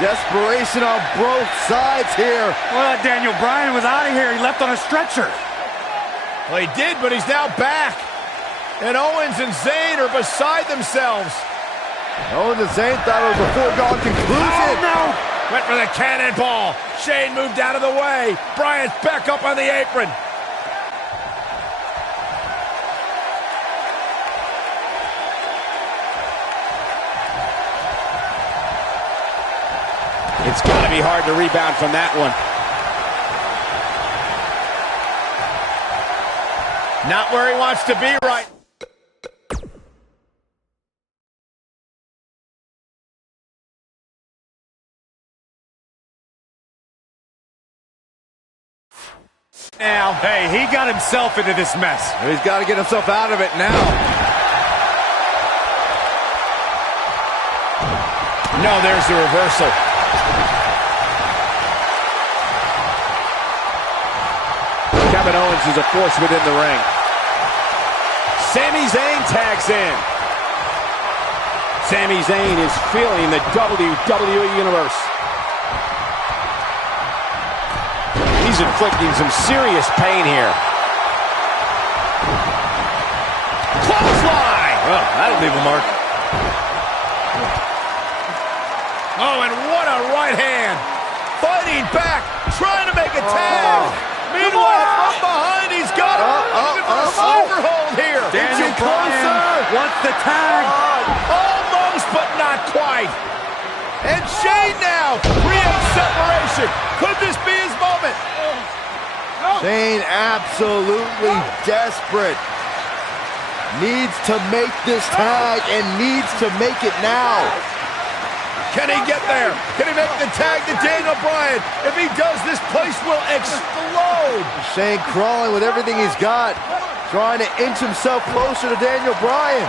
Desperation on both sides here. Well, Daniel Bryan was out of here. He left on a stretcher. Well, he did, but he's now back. And Owens and Zayn are beside themselves. Owens and Zayn thought it was a foregone conclusion. Oh, no! Went for the cannonball. Shane moved out of the way. Bryan's back up on the apron. It's got to be hard to rebound from that one. Not where he wants to be right. Now, Hey, he got himself into this mess. He's got to get himself out of it now. no, there's the reversal. Kevin Owens is a force within the ring. Sami Zayn tags in. Sami Zayn is feeling the WWE Universe. He's inflicting some serious pain here. Clothesline! Oh, that'll leave a mark. Oh, and what a right hand. Fighting back, trying to make a tag. Meanwhile, from behind, he's got him. Looking for a sleeper hold here. Daniel Bryan wants the tag. Almost, but not quite. And Shane now creates separation. Could this be his moment? Shane absolutely desperate. Needs to make this tag and needs to make it now. Can he get there? Can he make the tag to Daniel Bryan? If he does, this place will explode. Shane crawling with everything he's got, trying to inch himself closer to Daniel Bryan.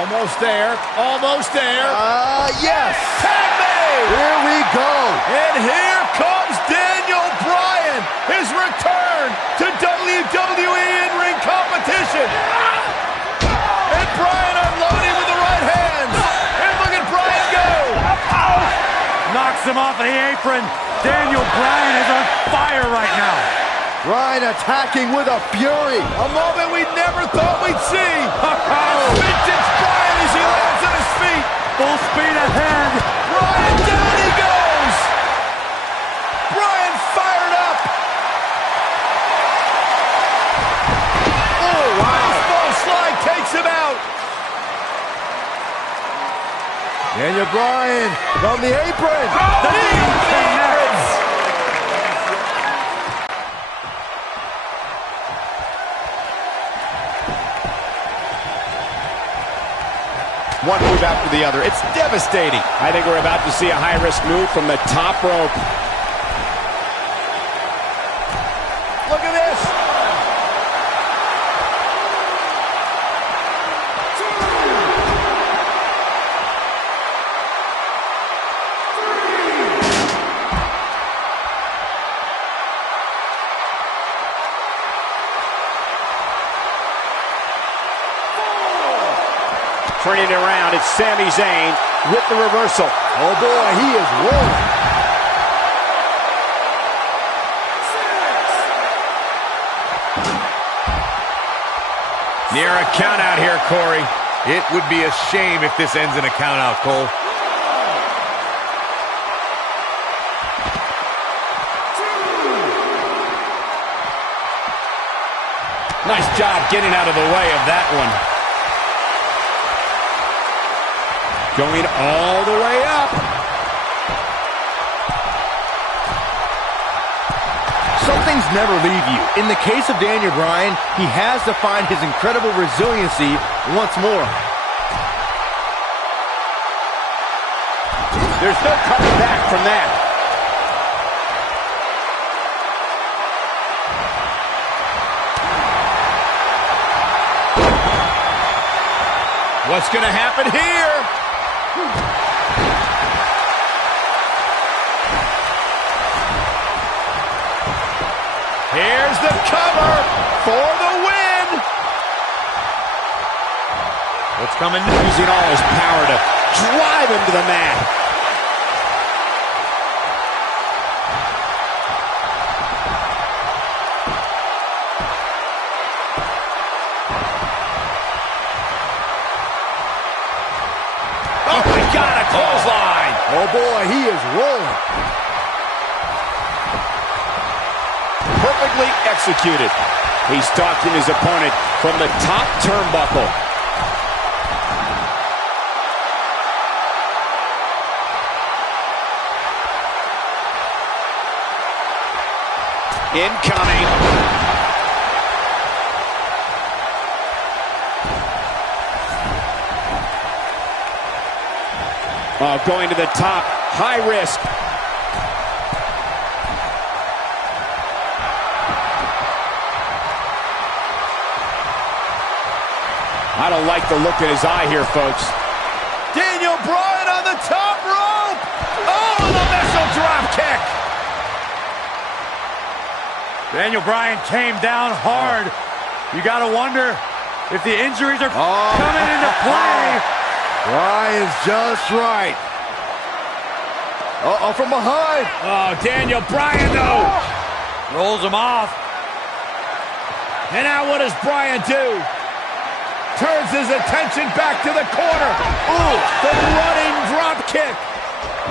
Almost there. Almost there. Yes. Tag made. Here we go. And here comes Daniel Bryan. His return to WWE in-ring competition. And Bryan unloading with the right hands. And look at Bryan go. Knocks him off of the apron. Daniel Bryan is on fire right now. Bryan attacking with a fury. A moment we never thought we'd see. Vintage Bryan as he lands on his feet. Full speed ahead. Bryan, down he goes. Bryan fired up. Oh, wow. Baseball slide takes him out. Daniel Bryan from the apron. The apron. One move after the other. It's devastating. I think we're about to see a high-risk move from the top rope. Look at this. Turning it around, it's Sami Zayn with the reversal. Oh boy, he is rolling. Near a count out here, Corey. It would be a shame if this ends in a count out, Cole. Nice job getting out of the way of that one. Going all the way up. Some things never leave you. In the case of Daniel Bryan, he has to find his incredible resiliency once more. There's no coming back from that. What's going to happen here? Here's the cover for the win. What's coming? Using all his power to drive him to the mat. got a clothesline. Oh boy, he is rolling. Perfectly executed. He's stalking his opponent from the top turnbuckle. Incoming. Oh, going to the top. High risk. I don't like the look in his eye here, folks. Daniel Bryan on the top rope. Oh, and a missile drop kick. Daniel Bryan came down hard. You got to wonder if the injuries are coming into play. Bryan's just right. Uh-oh, from behind. Oh, Daniel Bryan, though. Rolls him off. And now what does Bryan do? Turns his attention back to the corner. Ooh, the running drop kick.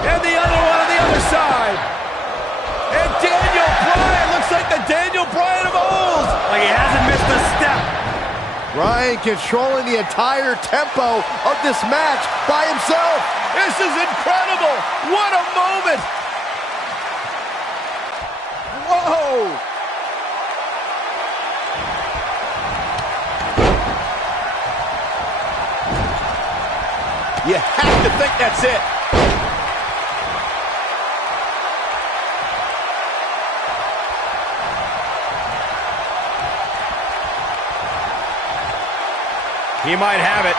And the other one on the other side. And Daniel Bryan looks like the Daniel Bryan of old. Like he hasn't missed a step. Bryan controlling the entire tempo of this match by himself. This is incredible. What a moment. Whoa. You have to think that's it. He might have it.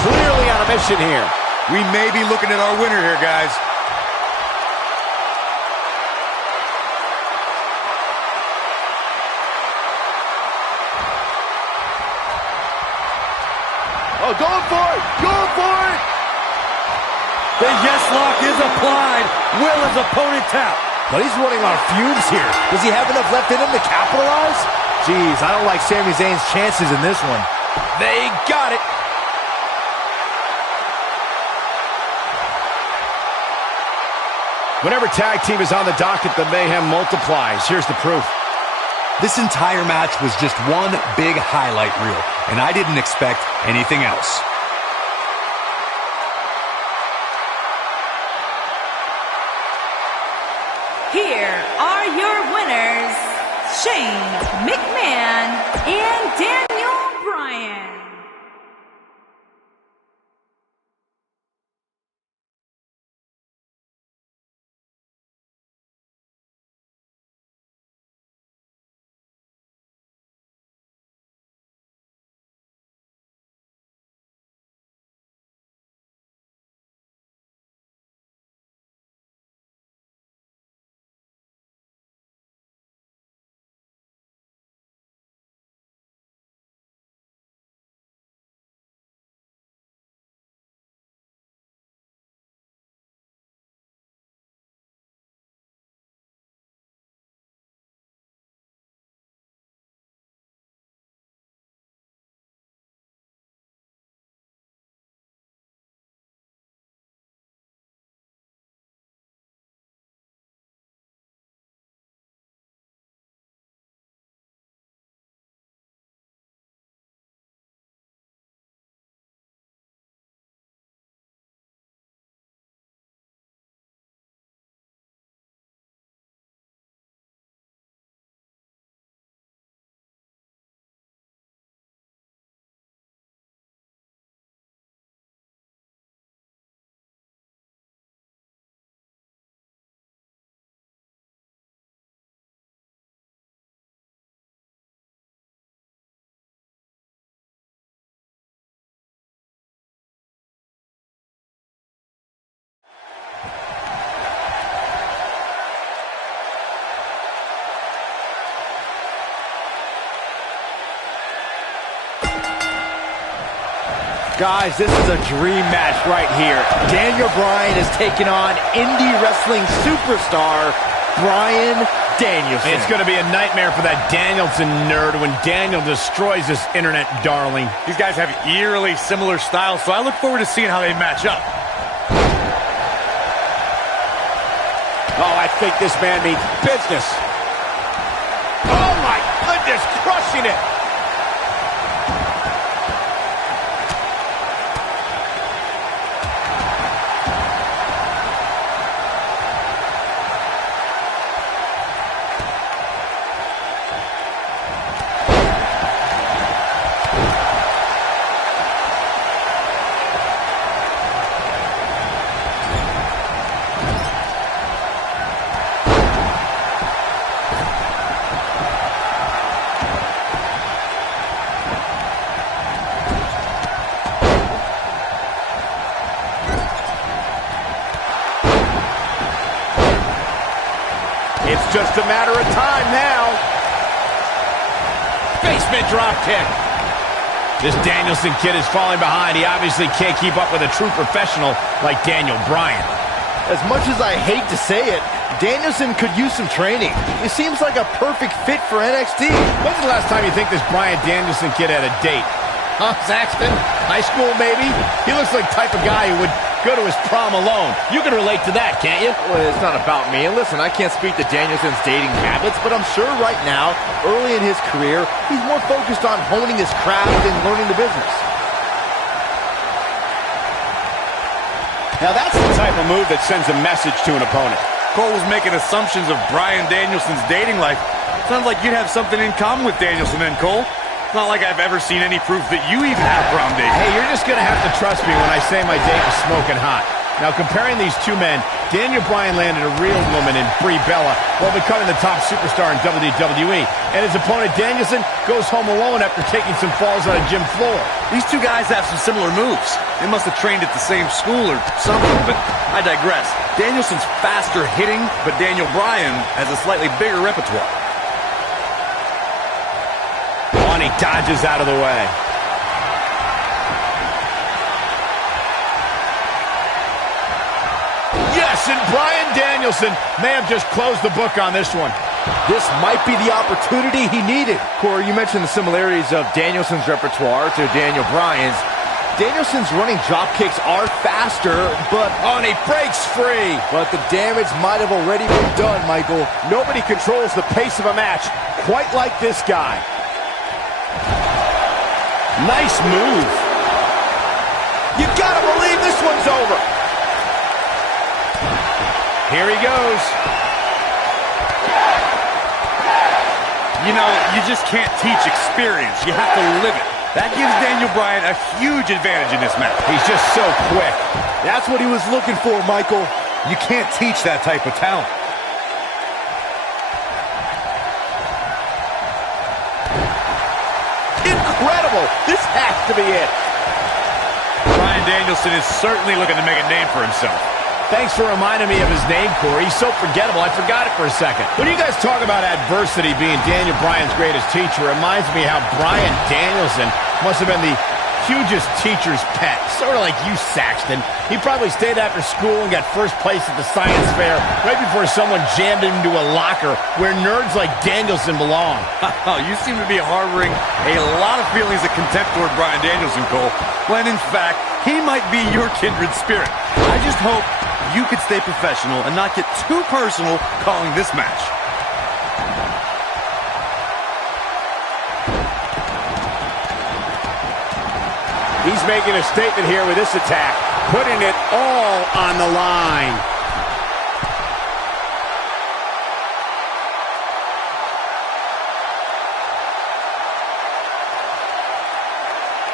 Clearly on a mission here. We may be looking at our winner here, guys. Oh, going for it! Going for it! The yes lock is applied. Will his opponent tap? But he's running on fumes here. Does he have enough left in him to capitalize? Jeez, I don't like Sami Zayn's chances in this one. They got it. Whenever tag team is on the docket, the mayhem multiplies. Here's the proof. This entire match was just one big highlight reel, and I didn't expect anything else. Here are your winners, Shane McMahon and Daniel Bryan. Guys, this is a dream match right here. Daniel Bryan is taking on indie wrestling superstar Bryan Danielson. It's going to be a nightmare for that Danielson nerd when Daniel destroys this internet darling. These guys have eerily similar styles, so I look forward to seeing how they match up. Oh, I think this man means business. Oh, my goodness, crushing it. It's just a matter of time now. Basement drop kick. This Danielson kid is falling behind. He obviously can't keep up with a true professional like Daniel Bryan. As much as I hate to say it, Danielson could use some training. He seems like a perfect fit for NXT. When's the last time you think this Bryan Danielson kid had a date? Huh, Saxton? High school, maybe? He looks like the type of guy who would go to his prom alone. You can relate to that, can't you? Well, it's not about me. And listen, I can't speak to Danielson's dating habits, but I'm sure right now, early in his career, he's more focused on honing his craft and learning the business. Now that's the type of move that sends a message to an opponent. Cole was making assumptions of Bryan Danielson's dating life. Sounds like you'd have something in common with Danielson and Cole. It's not like I've ever seen any proof that you even have prom dating. Hey, you're just going to have to trust me when I say my date was smoking hot. Now, comparing these two men, Daniel Bryan landed a real woman in Brie Bella while becoming the top superstar in WWE. And his opponent, Danielson, goes home alone after taking some falls on a gym floor. These two guys have some similar moves. They must have trained at the same school or something, but I digress. Danielson's faster hitting, but Daniel Bryan has a slightly bigger repertoire. And he dodges out of the way. Yes, and Bryan Danielson may have just closed the book on this one. This might be the opportunity he needed. Corey, you mentioned the similarities of Danielson's repertoire to Daniel Bryan's. Danielson's running drop kicks are faster, but... Oh, and he breaks free. But the damage might have already been done, Michael. Nobody controls the pace of a match quite like this guy. Nice move. You gotta believe this one's over. Here he goes. You know, you just can't teach experience. You have to live it. That gives Daniel Bryan a huge advantage in this match. He's just so quick. That's what he was looking for, Michael. You can't teach that type of talent. Incredible. This has to be it. Bryan Danielson is certainly looking to make a name for himself. Thanks for reminding me of his name, Corey. He's so forgettable. I forgot it for a second. When you guys talk about adversity being Daniel Bryan's greatest teacher, it reminds me how Bryan Danielson must have been the hugest teacher's pet. Sort of like you, Saxton. He probably stayed after school and got first place at the science fair right before someone jammed him into a locker where nerds like Danielson belong. You seem to be harboring a lot of feelings of contempt toward Bryan Danielson, Cole, when in fact, he might be your kindred spirit. I just hope you could stay professional and not get too personal calling this match. He's making a statement here with this attack, putting it all on the line.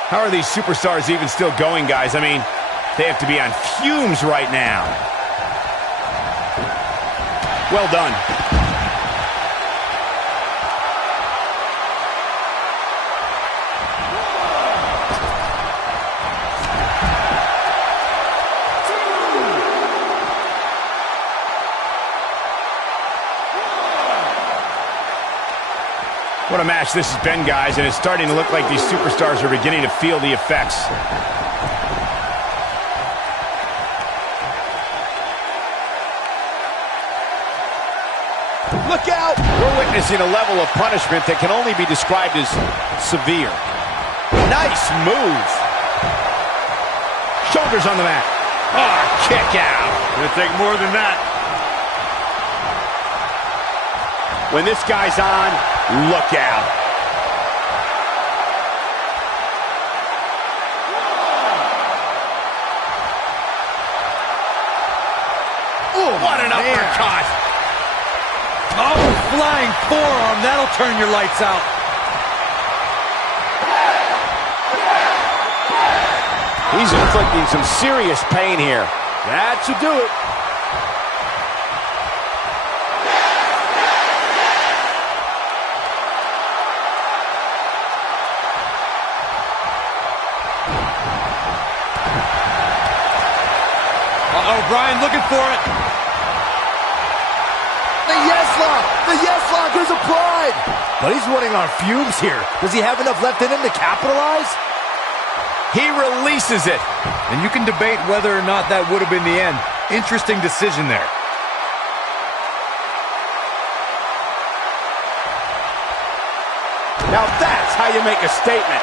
How are these superstars even still going, guys? I mean, they have to be on fumes right now. Well done. What a match this has been, guys, and it's starting to look like these superstars are beginning to feel the effects. Look out! We're witnessing a level of punishment that can only be described as severe. Nice move. Shoulders on the mat. Oh, kick out. It'll take more than that. When this guy's on, look out. Ooh, what an uppercut. Oh, flying forearm. That'll turn your lights out. He's inflicting some serious pain here. That should do it. Uh-oh, Bryan looking for it. The yes lock! The yes lock is applied! But he's running on fumes here. Does he have enough left in him to capitalize? He releases it. And you can debate whether or not that would have been the end. Interesting decision there. Now that's how you make a statement.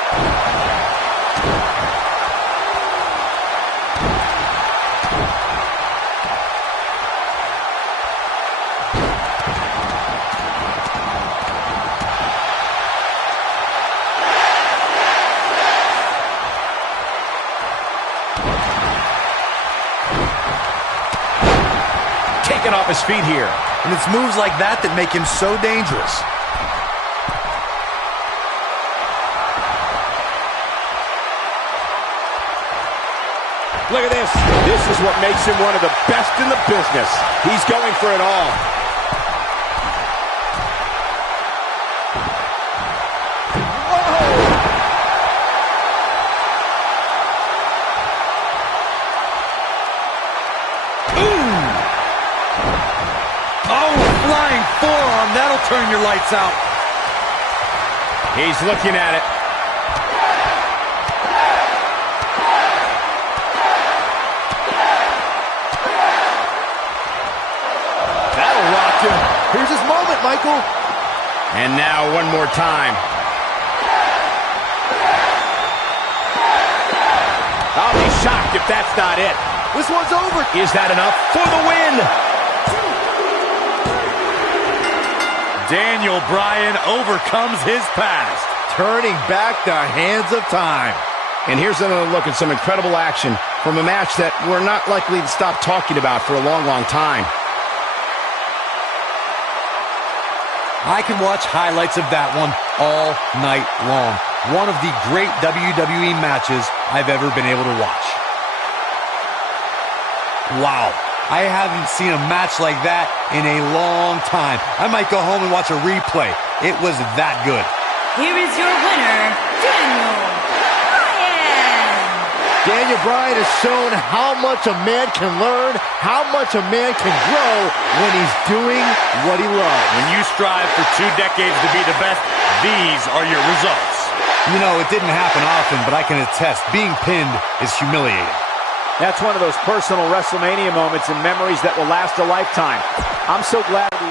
Taken off his feet here. And it's moves like that that make him so dangerous. Look at this. This is what makes him one of the best in the business. He's going for it all. Forearm, that'll turn your lights out. He's looking at it. That'll rock him. Here's his moment, Michael. And now one more time. I'll be shocked if that's not it. This one's over. Is that enough for the win? Daniel Bryan overcomes his past. Turning back the hands of time. And here's another look at some incredible action from a match that we're not likely to stop talking about for a long, long time. I can watch highlights of that one all night long. One of the great WWE matches I've ever been able to watch. Wow. I haven't seen a match like that in a long time. I might go home and watch a replay. It was that good. Here is your winner, Daniel Bryan. Daniel Bryan has shown how much a man can learn, how much a man can grow when he's doing what he loves. When you strive for 2 decades to be the best, these are your results. You know, it didn't happen often, but I can attest, being pinned is humiliating. That's one of those personal WrestleMania moments and memories that will last a lifetime. I'm so glad we